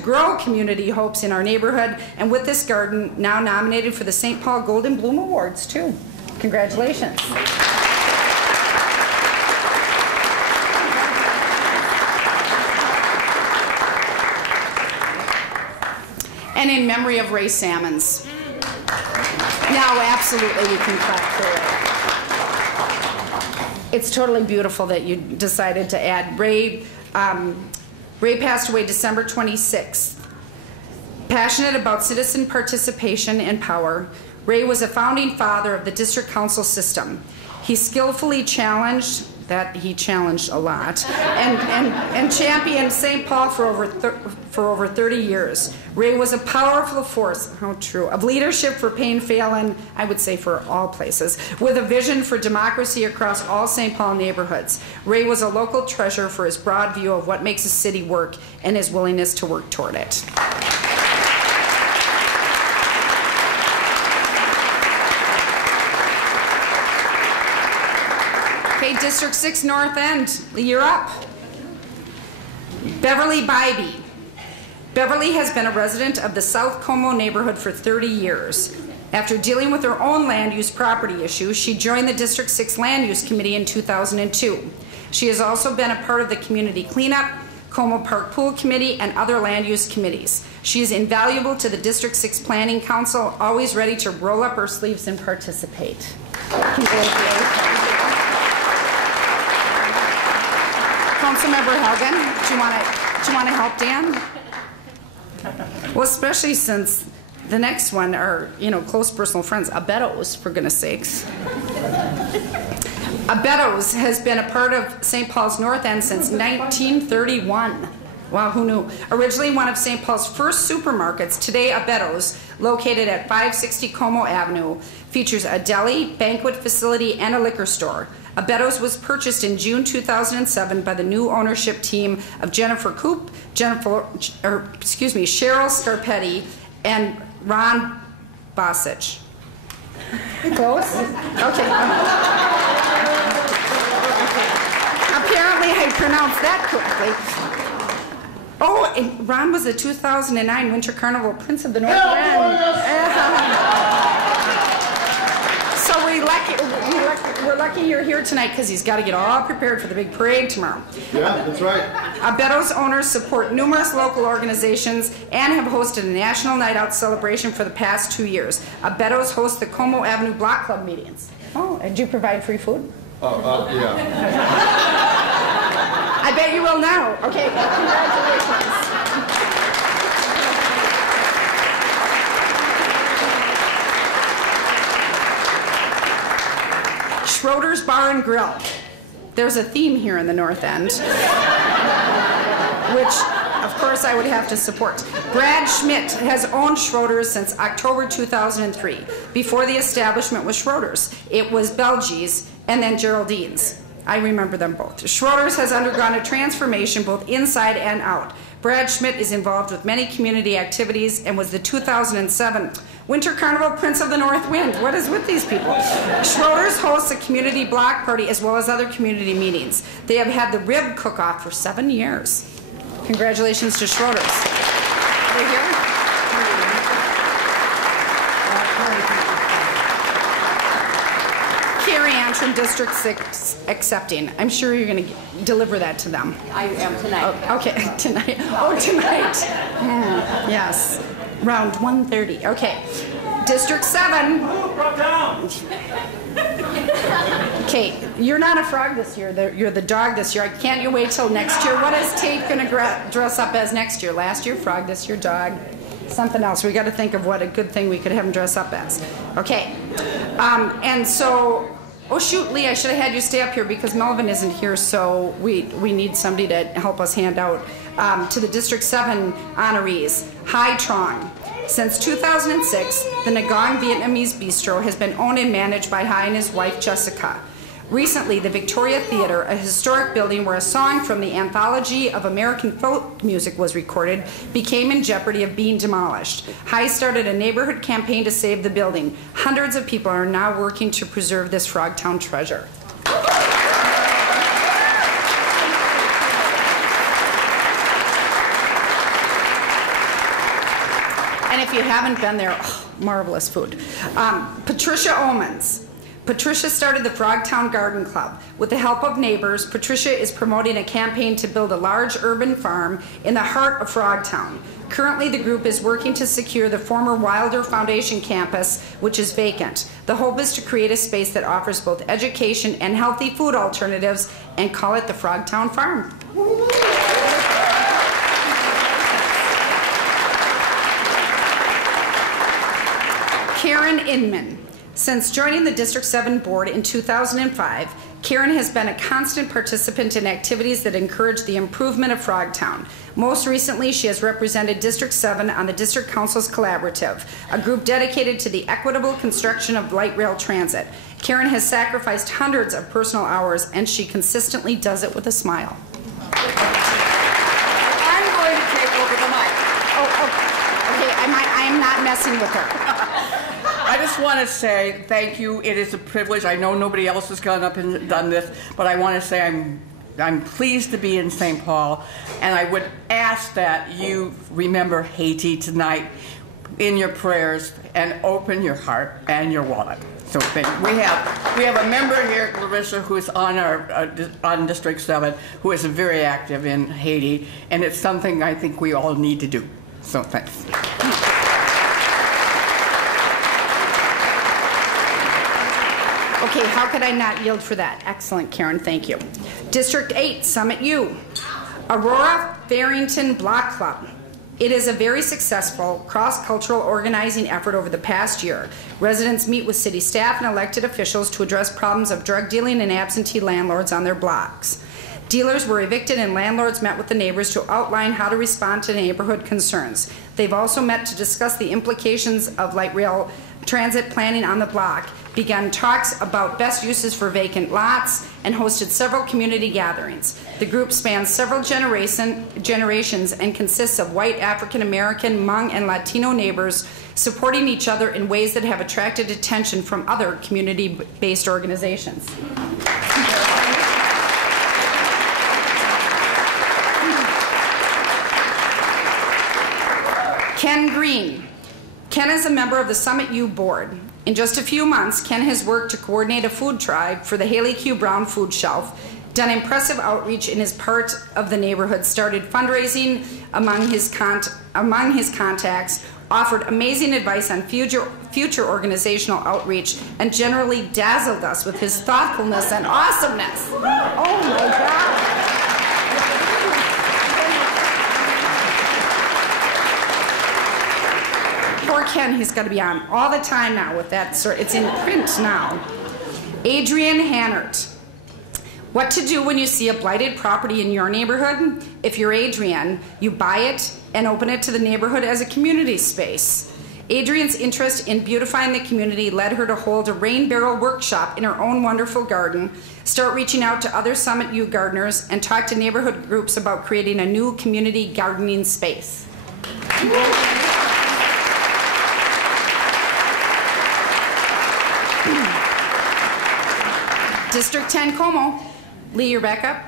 grow community hopes in our neighborhood, and with this garden now nominated for the St. Paul Golden Bloom Awards too. Congratulations. And in memory of Ray Salmons. Now, absolutely, we can clap for it. It's totally beautiful that you decided to add Ray. Ray passed away December 26th. Passionate about citizen participation and power, Ray was a founding father of the district council system. He skillfully challenged, he challenged a lot, and championed St. Paul for over 30 years. Ray was a powerful force, how true, of leadership for Payne Phelan, I would say for all places, with a vision for democracy across all St. Paul neighborhoods. Ray was a local treasure for his broad view of what makes a city work and his willingness to work toward it. Okay, District 6 North End, you're up. Beverly Bybee. Beverly has been a resident of the South Como neighborhood for 30 years. After dealing with her own land use property issues, she joined the District 6 Land Use Committee in 2002. She has also been a part of the Community Cleanup, Como Park Pool Committee, and other land use committees. She is invaluable to the District 6 Planning Council, always ready to roll up her sleeves and participate. Councilmember Helgen, do you want to help Dan? Well, especially since the next one are, close personal friends, Abetto's, for goodness sakes. Abetto's has been a part of St. Paul's North End since 1931. Wow, who knew? Originally one of St. Paul's first supermarkets, today Abetto's, located at 560 Como Avenue, features a deli, banquet facility, and a liquor store. Abetto's was purchased in June 2007 by the new ownership team of Jennifer Coop, Cheryl Scarpetti, and Ron Bosich. Close? Okay. Apparently I pronounced that correctly. Oh, and Ron was the 2009 Winter Carnival Prince of the North End. So we're lucky you're here tonight because he's got to get all prepared for the big parade tomorrow. Yeah, that's right. Abetto's owners support numerous local organizations and have hosted a national night out celebration for the past 2 years. Abetto's hosts the Como Avenue Block Club meetings. Oh, and do you provide free food? Yeah. I bet you will now. Okay, well, congratulations. Schroeder's Bar and Grill. There's a theme here in the North End, which, of course, I would have to support. Brad Schmidt has owned Schroeder's since October 2003. Before the establishment was Schroeder's, it was Belgie's and then Geraldine's. I remember them both. Schroeder's has undergone a transformation both inside and out. Brad Schmidt is involved with many community activities and was the 2007 Winter Carnival Prince of the North Wind. What is with these people? Schroeder's hosts a community block party as well as other community meetings. They have had the rib cook-off for 7 years. Congratulations to Schroeder's. Over here. Carrie Ann from District 6 accepting. I'm sure you're going to deliver that to them. I am tonight. Oh, okay, tonight. Oh, tonight. Yes. Round 1:30. Okay. District 7. Okay, you're not a frog this year. You're the dog this year. Can't you wait till next year? What is Tate going to dress up as next year? Last year, frog. This year, dog. Something else. We got to think of what a good thing we could have him dress up as. Okay. And so, oh shoot, Lee, I should have had you stay up here because Melvin isn't here, so we need somebody to help us hand out to the District 7 honorees. Hi, Truong. Since 2006, the Nagong Vietnamese Bistro has been owned and managed by Hai and his wife, Jessica. Recently, the Victoria Theater, a historic building where a song from the Anthology of American Folk Music was recorded, became in jeopardy of being demolished. Hai started a neighborhood campaign to save the building. Hundreds of people are now working to preserve this Frogtown treasure. And if you haven't been there, oh, marvelous food. Patricia Omans. Patricia started the Frogtown Garden Club. With the help of neighbors, Patricia is promoting a campaign to build a large urban farm in the heart of Frogtown. Currently, the group is working to secure the former Wilder Foundation campus, which is vacant. The hope is to create a space that offers both education and healthy food alternatives and call it the Frogtown Farm. Karen Inman. Since joining the District 7 board in 2005, Karen has been a constant participant in activities that encourage the improvement of Frogtown. Most recently, she has represented District 7 on the District Council's Collaborative, a group dedicated to the equitable construction of light rail transit. Karen has sacrificed hundreds of personal hours, and she consistently does it with a smile. I'm going to take over the mic. Okay, I am not messing with her. I just want to say thank you. It is a privilege. I know nobody else has gone up and done this, but I want to say I'm I'm pleased to be in St. Paul, and I would ask that you remember Haiti tonight in your prayers and open your heart and your wallet. So we have a member here, Larissa, who is on on District 7, who is very active in Haiti, and it's something I think we all need to do. So thanks. Okay, how could I not yield for that? Excellent, Karen, thank you. District 8, Summit U, Aurora Farrington Block Club. It is a very successful cross-cultural organizing effort over the past year. Residents meet with city staff and elected officials to address problems of drug dealing and absentee landlords on their blocks. Dealers were evicted and landlords met with the neighbors to outline how to respond to neighborhood concerns. They've also met to discuss the implications of light rail transit planning on the block, began talks about best uses for vacant lots, and hosted several community gatherings. The group spans several generations and consists of white, African American, Hmong, and Latino neighbors supporting each other in ways that have attracted attention from other community-based organizations. Ken Green. Ken is a member of the Summit U board. In just a few months, Ken has worked to coordinate a food drive for the Haley Q. Brown Food Shelf, done impressive outreach in his part of the neighborhood, started fundraising among his contacts, offered amazing advice on future organizational outreach, and generally dazzled us with his thoughtfulness and awesomeness. Oh my God. Poor Ken, he's got to be on all the time now with that sort. It's in print now. Adrian Hannert. What to do when you see a blighted property in your neighborhood? If you're Adrian, you buy it and open it to the neighborhood as a community space. Adrian's interest in beautifying the community led her to hold a rain barrel workshop in her own wonderful garden, start reaching out to other Summit U gardeners, and talk to neighborhood groups about creating a new community gardening space. District 10, Como. Lee, you're back up.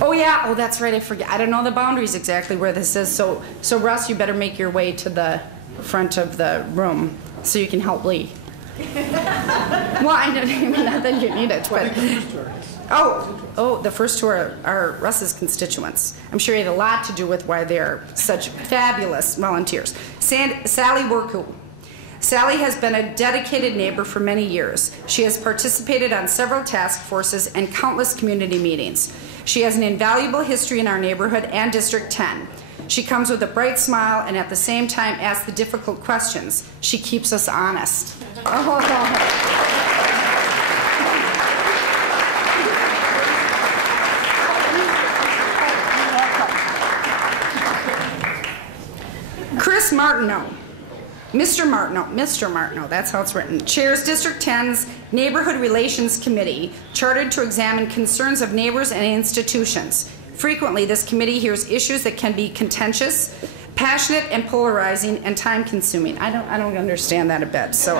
Oh yeah, oh that's right, I forget. I don't know the boundaries exactly where this is, so Russ, you better make your way to the front of the room so you can help Lee. Well, I mean, not that you need it, but... Oh, the first two are Russ's constituents. I'm sure he had a lot to do with why they're such fabulous volunteers. Sally Worku. Sally has been a dedicated neighbor for many years. She has participated on several task forces and countless community meetings. She has an invaluable history in our neighborhood and District 10. She comes with a bright smile and at the same time asks the difficult questions. She keeps us honest. Chris Martineau. Mr. Martineau, that's how it's written, chairs District 10's Neighborhood Relations Committee, chartered to examine concerns of neighbors and institutions. Frequently, this committee hears issues that can be contentious, passionate, and polarizing, and time-consuming. I don't understand that a bit, so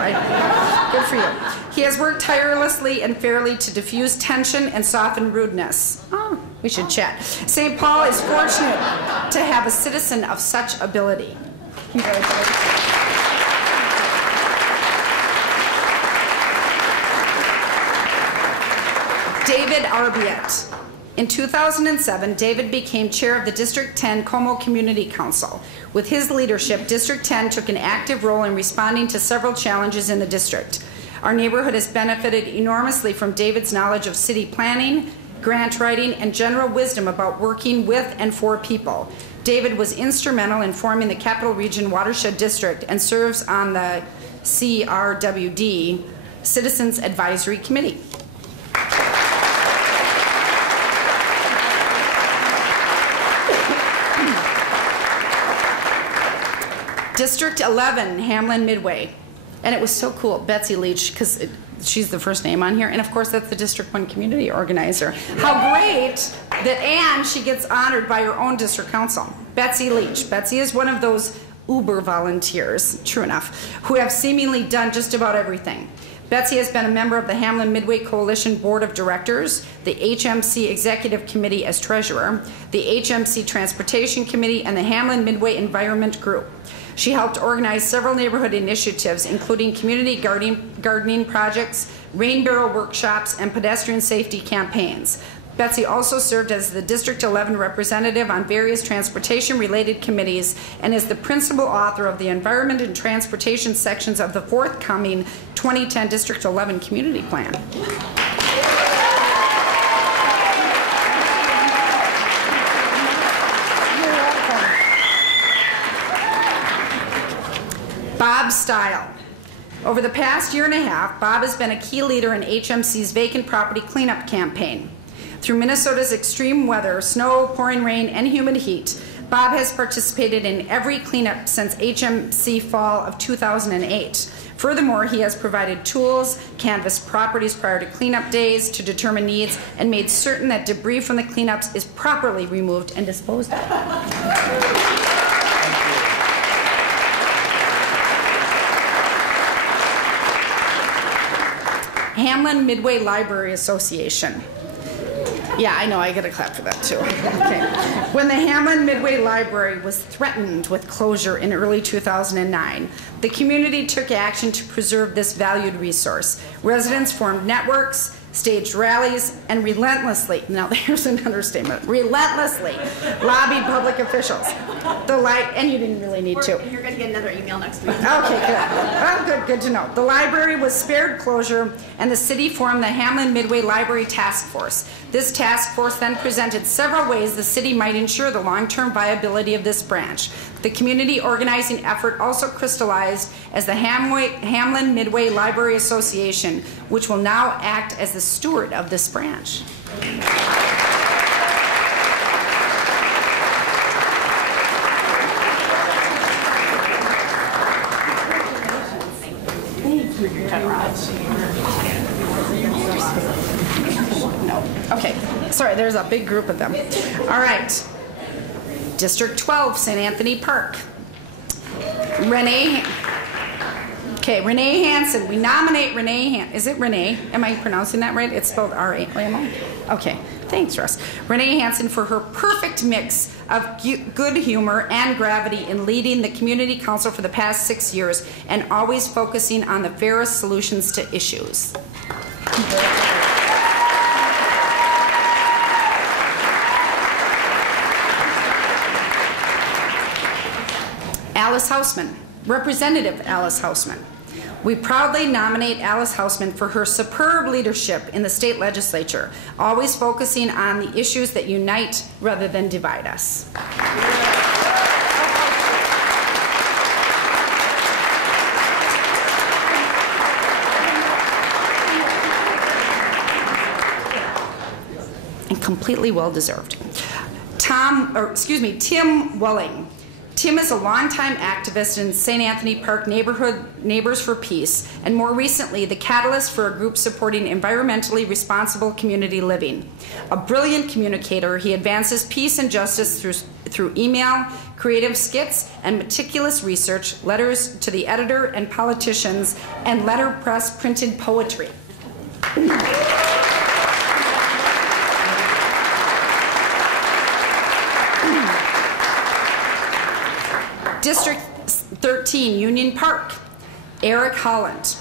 good for you. He has worked tirelessly and fairly to diffuse tension and soften rudeness. Oh, we should chat. St. Paul is fortunate to have a citizen of such ability. Congratulations. David Arbiet. In 2007, David became chair of the District 10 Como Community Council. With his leadership, District 10 took an active role in responding to several challenges in the district. Our neighborhood has benefited enormously from David's knowledge of city planning, grant writing, and general wisdom about working with and for people. David was instrumental in forming the Capital Region Watershed District and serves on the CRWD Citizens Advisory Committee. District 11, Hamline Midway. And it was so cool, Betsy Leach, because she's the first name on here, and of course that's the District 1 community organizer. How great that Ann, she gets honored by her own district council. Betsy Leach. Betsy is one of those Uber volunteers, true enough, who have seemingly done just about everything. Betsy has been a member of the Hamline Midway Coalition Board of Directors, the HMC Executive Committee as Treasurer, the HMC Transportation Committee, and the Hamline Midway Environment Group. She helped organize several neighborhood initiatives, including community gardening projects, rain barrel workshops, and pedestrian safety campaigns. Betsy also served as the District 11 representative on various transportation-related committees and is the principal author of the Environment and Transportation sections of the forthcoming 2010 District 11 Community Plan. Bob Stile. Over the past year and a half, Bob has been a key leader in HMC's vacant property cleanup campaign. Through Minnesota's extreme weather, snow, pouring rain, and humid heat, Bob has participated in every cleanup since HMC fall of 2008. Furthermore, he has provided tools, canvassed properties prior to cleanup days to determine needs, and made certain that debris from the cleanups is properly removed and disposed of. Hamline Midway Library Association. Yeah, I know, I get a clap for that too. Okay. When the Hamline Midway Library was threatened with closure in early 2009, the community took action to preserve this valued resource. Residents formed networks, staged rallies, and relentlessly, now there's an understatement, relentlessly lobbied public officials. And you didn't really need to. You're going to get another email next week. Okay, good. Good to know. The library was spared closure, and the city formed the Hamline Midway Library Task Force. This task force then presented several ways the city might ensure the long-term viability of this branch. The community organizing effort also crystallized as the Hamline Midway Library Association, which will now act as the steward of this branch. No. Okay. Sorry, there's a big group of them. All right. District 12, St. Anthony Park. Ranae Hanson. We nominate Ranae Hanson. Is it Ranae? Am I pronouncing that right? It's spelled R-A-M-O. Okay. Thanks, Russ. Ranae Hanson for her perfect mix of good humor and gravity in leading the community council for the past 6 years and always focusing on the fairest solutions to issues. Alice Hausmann, Representative Alice Hausmann. We proudly nominate Alice Hausmann for her superb leadership in the state legislature, always focusing on the issues that unite rather than divide us. And completely well-deserved. Tim Wulling. Tim is a longtime activist in St. Anthony Park neighborhood Neighbors for Peace, and more recently, the catalyst for a group supporting environmentally responsible community living. A brilliant communicator, he advances peace and justice through email, creative skits, and meticulous research, letters to the editor and politicians, and letterpress printed poetry. District 13, Union Park, Erik Holland.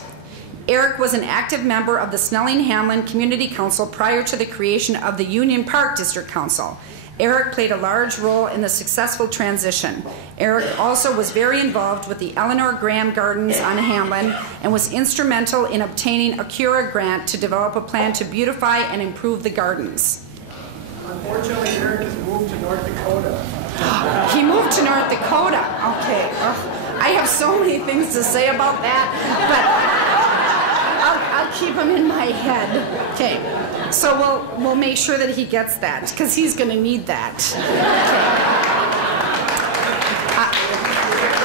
Erik was an active member of the Snelling-Hamline Community Council prior to the creation of the Union Park District Council. Erik played a large role in the successful transition. Erik also was very involved with the Eleanor Graham Gardens on Hamline and was instrumental in obtaining a Cura grant to develop a plan to beautify and improve the gardens. Unfortunately, Erik has moved to North Dakota. He moved to North Dakota. Okay. I have so many things to say about that, but I'll keep them in my head. Okay. So we'll make sure that he gets that, because he's going to need that.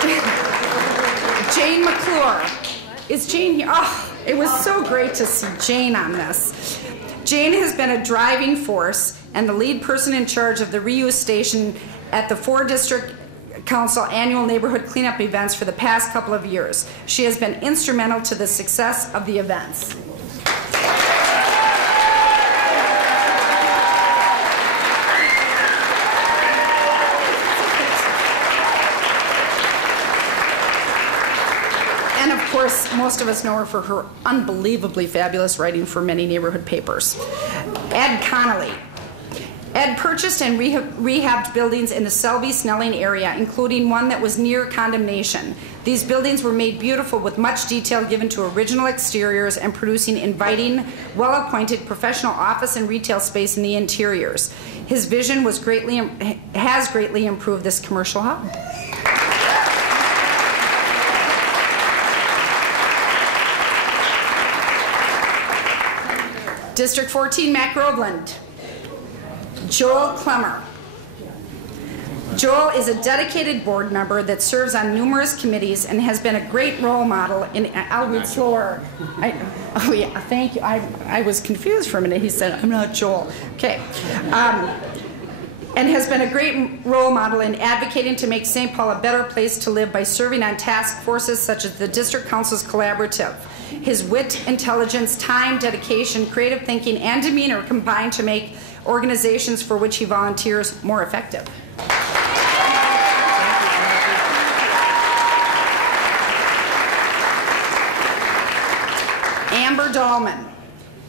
Okay. Jane McClure. Is Jane here? Oh, it was so great to see Jane on this. Jane has been a driving force and the lead person in charge of the reuse station at the 4 District Council annual neighborhood cleanup events for the past couple of years. She has been instrumental to the success of the events. And of course, most of us know her for her unbelievably fabulous writing for many neighborhood papers. Ed Connolly. Ed purchased and rehabbed buildings in the Selby-Snelling area, including one that was near condemnation. These buildings were made beautiful with much detail given to original exteriors and producing inviting, well-appointed professional office and retail space in the interiors. His vision has greatly improved this commercial hub. District 14, Matt Groveland. Joel Clemmer. Joel is a dedicated board member that serves on numerous committees and has been a great role model in, I'll read slower. Oh yeah, thank you. I was confused for a minute. He said, I'm not Joel. Okay. And has been a great role model in advocating to make St. Paul a better place to live by serving on task forces such as the District Council's Collaborative. His wit, intelligence, time, dedication, creative thinking, and demeanor combine to make organizations for which he volunteers more effective. Amber Dahlman.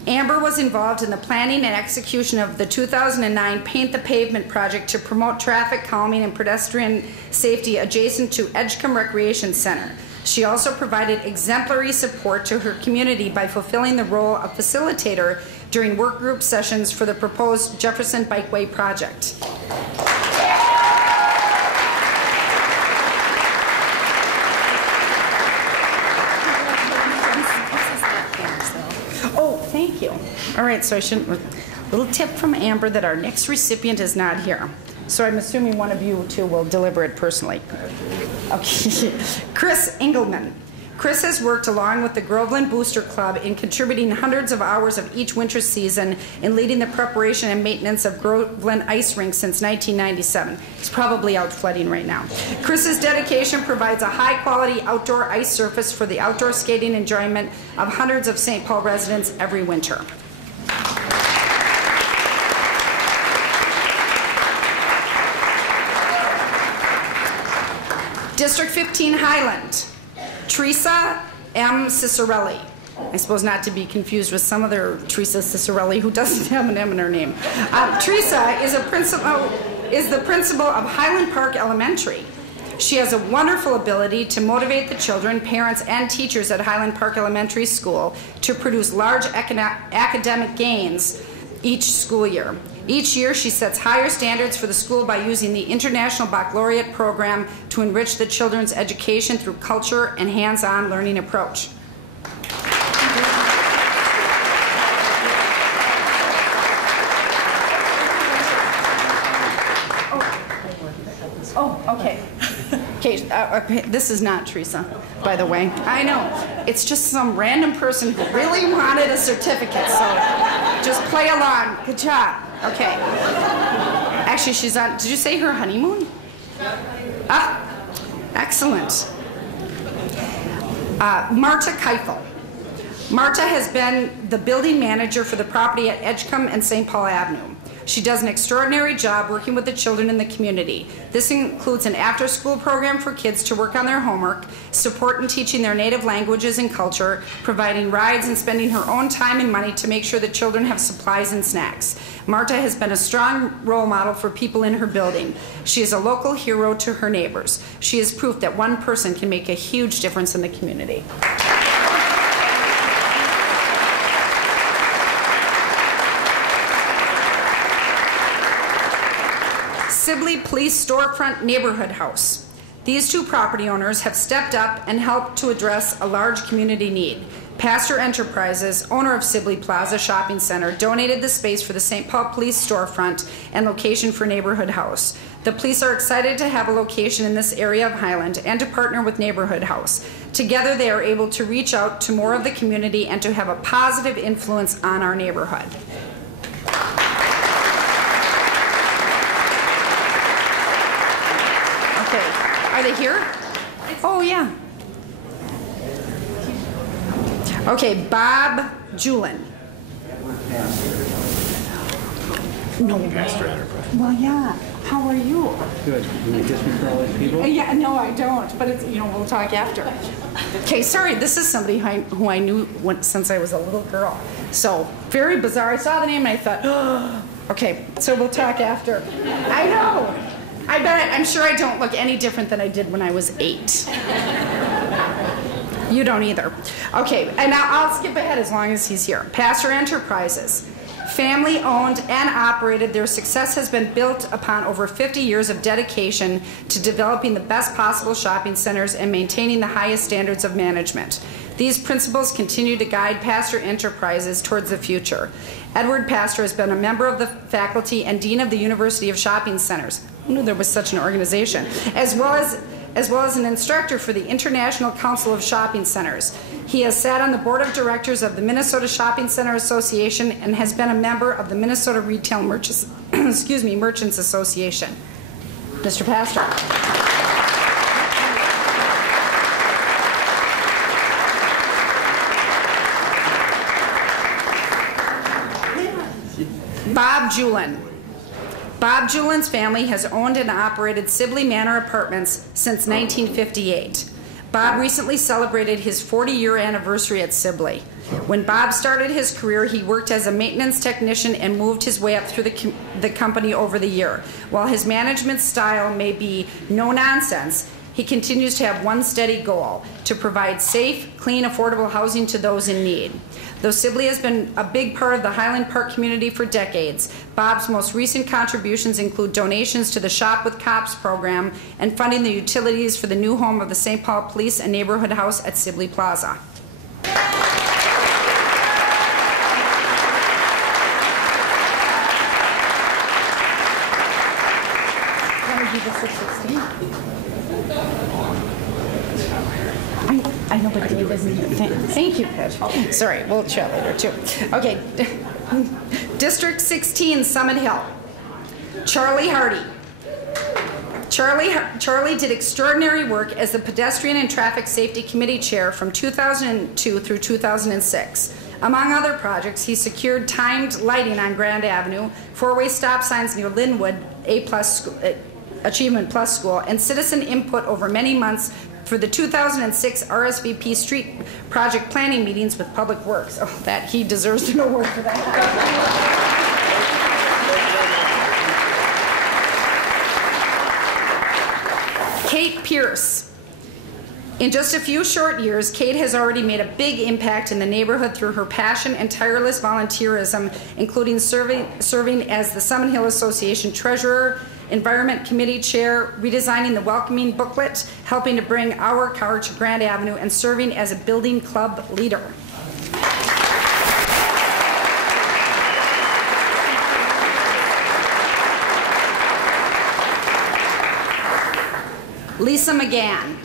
Amber was involved in the planning and execution of the 2009 Paint the Pavement project to promote traffic calming and pedestrian safety adjacent to Edgecombe Recreation Center. She also provided exemplary support to her community by fulfilling the role of facilitator during work group sessions for the proposed Jefferson Bikeway project. Oh, thank you. All right, so I shouldn't. Little tip from Amber that our next recipient is not here. So I'm assuming one of you two will deliver it personally. Okay. Chris Engelman. Chris has worked along with the Groveland Booster Club in contributing hundreds of hours of each winter season in leading the preparation and maintenance of Groveland ice rinks since 1997. He's probably out flooding right now. Chris's dedication provides a high-quality outdoor ice surface for the outdoor skating enjoyment of hundreds of St. Paul residents every winter. District 15 Highland. Teresa M. Cicerelli. I suppose not to be confused with some other Teresa Cicerelli who doesn't have an M in her name. Teresa is the principal of Highland Park Elementary. She has a wonderful ability to motivate the children, parents, and teachers at Highland Park Elementary School to produce large academic gains each school year. Each year, she sets higher standards for the school by using the International Baccalaureate program to enrich the children's education through culture and hands-on learning approach. Oh, okay. Okay, this is not Teresa, by the way. I know. It's just some random person who really wanted a certificate, so just play along. Good job. Okay. Actually, she's on, did you say her honeymoon? Ah, excellent. Marta Keifel. Marta has been the building manager for the property at Edgecombe and St. Paul Avenue. She does an extraordinary job working with the children in the community. This includes an after-school program for kids to work on their homework, support in teaching their native languages and culture, providing rides and spending her own time and money to make sure the children have supplies and snacks. Marta has been a strong role model for people in her building. She is a local hero to her neighbors. She is proof that one person can make a huge difference in the community. Sibley Police Storefront Neighborhood House. These two property owners have stepped up and helped to address a large community need. Pastor Enterprises, owner of Sibley Plaza Shopping Center, donated the space for the St. Paul Police Storefront and location for Neighborhood House. The police are excited to have a location in this area of Highland and to partner with Neighborhood House. Together, they are able to reach out to more of the community and to have a positive influence on our neighborhood. Okay. Are they here? Oh, yeah. Okay, Bob Julen. No. Well, yeah. How are you? Good. You want to kiss me for all these people? Yeah, no, I don't. But it's, we'll talk after. Okay, sorry. This is somebody who I knew since I was a little girl. So very bizarre. I saw the name and I thought, oh. Okay, so we'll talk after. I know. I bet. I'm sure I don't look any different than I did when I was 8. You don't either. Okay, and I'll skip ahead as long as he's here. Pastor Enterprises. Family owned and operated, their success has been built upon over 50 years of dedication to developing the best possible shopping centers and maintaining the highest standards of management. These principles continue to guide Pastor Enterprises towards the future. Edward Pastor has been a member of the faculty and dean of the University of Shopping Centers. Who knew there was such an organization? As well as an instructor for the International Council of Shopping Centers. He has sat on the board of directors of the Minnesota Shopping Center Association and has been a member of the Minnesota Retail Merchants, Merchants Association. Mr. Pastor. Bob Julen. Bob Julen's family has owned and operated Sibley Manor Apartments since 1958. Bob recently celebrated his 40-year anniversary at Sibley. When Bob started his career, he worked as a maintenance technician and moved his way up through the company over the year. While his management style may be no nonsense, he continues to have one steady goal: to provide safe, clean, affordable housing to those in need. Though Sibley has been a big part of the Highland Park community for decades, Bob's most recent contributions include donations to the Shop with Cops program and funding the utilities for the new home of the St. Paul Police and Neighborhood House at Sibley Plaza. I know, but Dave isn't here. Thank you, Pet. Sorry, we'll chat later, too. Okay. District 16, Summit Hill. Charlie Hardy. Charlie did extraordinary work as the Pedestrian and Traffic Safety Committee Chair from 2002 through 2006. Among other projects, he secured timed lighting on Grand Avenue, four-way stop signs near Linwood, Achievement Plus School, and citizen input over many months for the 2006 RSVP street project planning meetings with Public Works. Oh, that he deserves an award for that. Kate Pierce. In just a few short years, Kate has already made a big impact in the neighborhood through her passion and tireless volunteerism, including serving as the Summit Hill Association Treasurer, Environment Committee Chair, redesigning the welcoming booklet, helping to bring our car to Grand Avenue, and serving as a building club leader. Lisa McGann.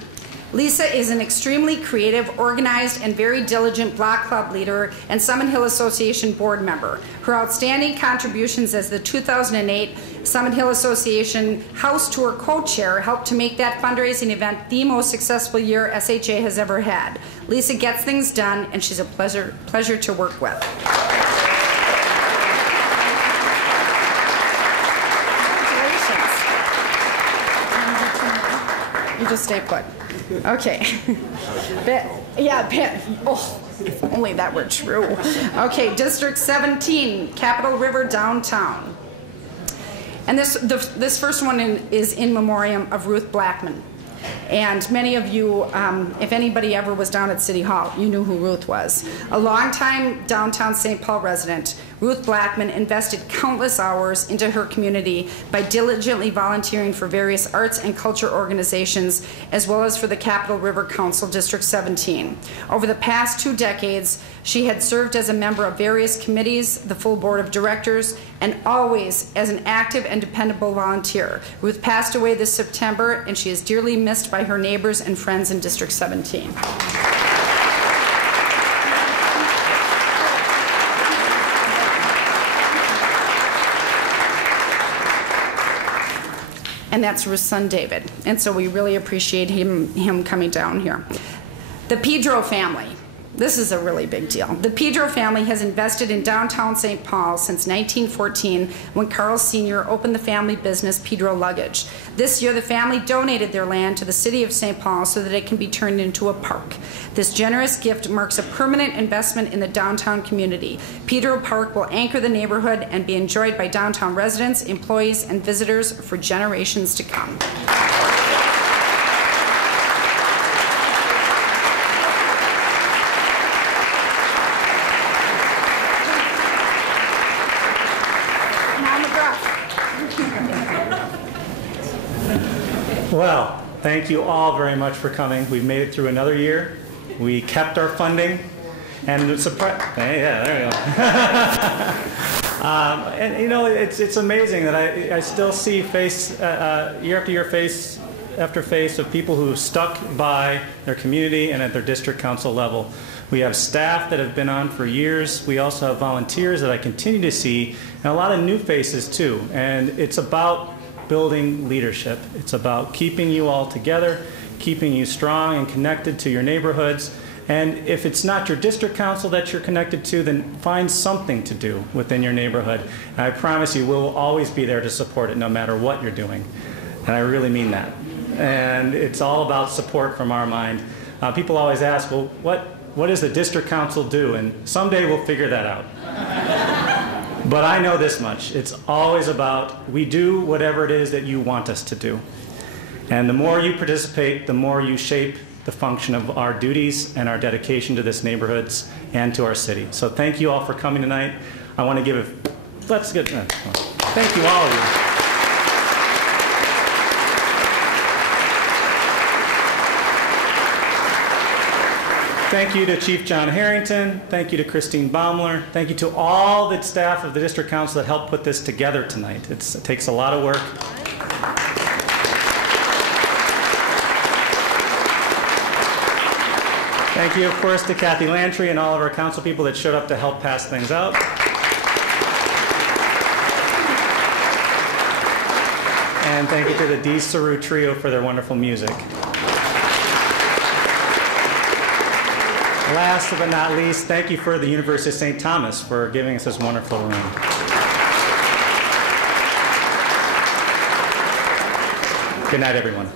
Lisa is an extremely creative, organized, and very diligent block club leader and Summit Hill Association board member. Her outstanding contributions as the 2008 Summit Hill Association House Tour co-chair helped to make that fundraising event the most successful year SHA has ever had. Lisa gets things done, and she's a pleasure to work with. Congratulations. You just stay put. Okay. Oh, if only that were true. Okay, District 17, Capitol River Downtown. And this first one is in memoriam of Ruth Blackman. And many of you, if anybody ever was down at City Hall, you knew who Ruth was. A longtime downtown St. Paul resident, Ruth Blackman invested countless hours into her community by diligently volunteering for various arts and culture organizations, as well as for the Capitol River Council District 17. Over the past 2 decades, she had served as a member of various committees, the full board of directors, and always as an active and dependable volunteer. Ruth passed away this September, and she is dearly missed by her neighbors and friends in District 17. and that's Ruth's son, David. And so we really appreciate him coming down here. The Pedro family. This is a really big deal. The Pedro family has invested in downtown St. Paul since 1914 when Carl Sr. opened the family business Pedro Luggage. This year, the family donated their land to the city of St. Paul so that it can be turned into a park. This generous gift marks a permanent investment in the downtown community. Pedro Park will anchor the neighborhood and be enjoyed by downtown residents, employees, and visitors for generations to come. Well, thank you all very much for coming. We've made it through another year. We kept our funding, and yeah, there we go. And you know, it's amazing that I still see year after year, face after face of people who stuck by their community and at their district council level. We have staff that have been on for years. We also have volunteers that I continue to see, and a lot of new faces too. And it's about building leadership. It's about keeping you all together, keeping you strong and connected to your neighborhoods. And if it's not your district council that you're connected to, then find something to do within your neighborhood. And I promise you, we'll always be there to support it no matter what you're doing. And I really mean that. And it's all about support from our mind. People always ask, well, what does the district council do? And someday we'll figure that out. But I know this much. It's always about we do whatever it is that you want us to do. And the more you participate, the more you shape the function of our duties and our dedication to this neighborhoods and to our city. So thank you all for coming tonight. I want to give thank you all of you. Thank you to Chief John Harrington. Thank you to Christine Baumler. Thank you to all the staff of the District Council that helped put this together tonight. It takes a lot of work. Thank you, of course, to Kathy Lantry and all of our council people that showed up to help pass things out. And thank you to the D. Saru Trio for their wonderful music. Last but not least, thank you for the University of St. Thomas for giving us this wonderful room. Good night, everyone.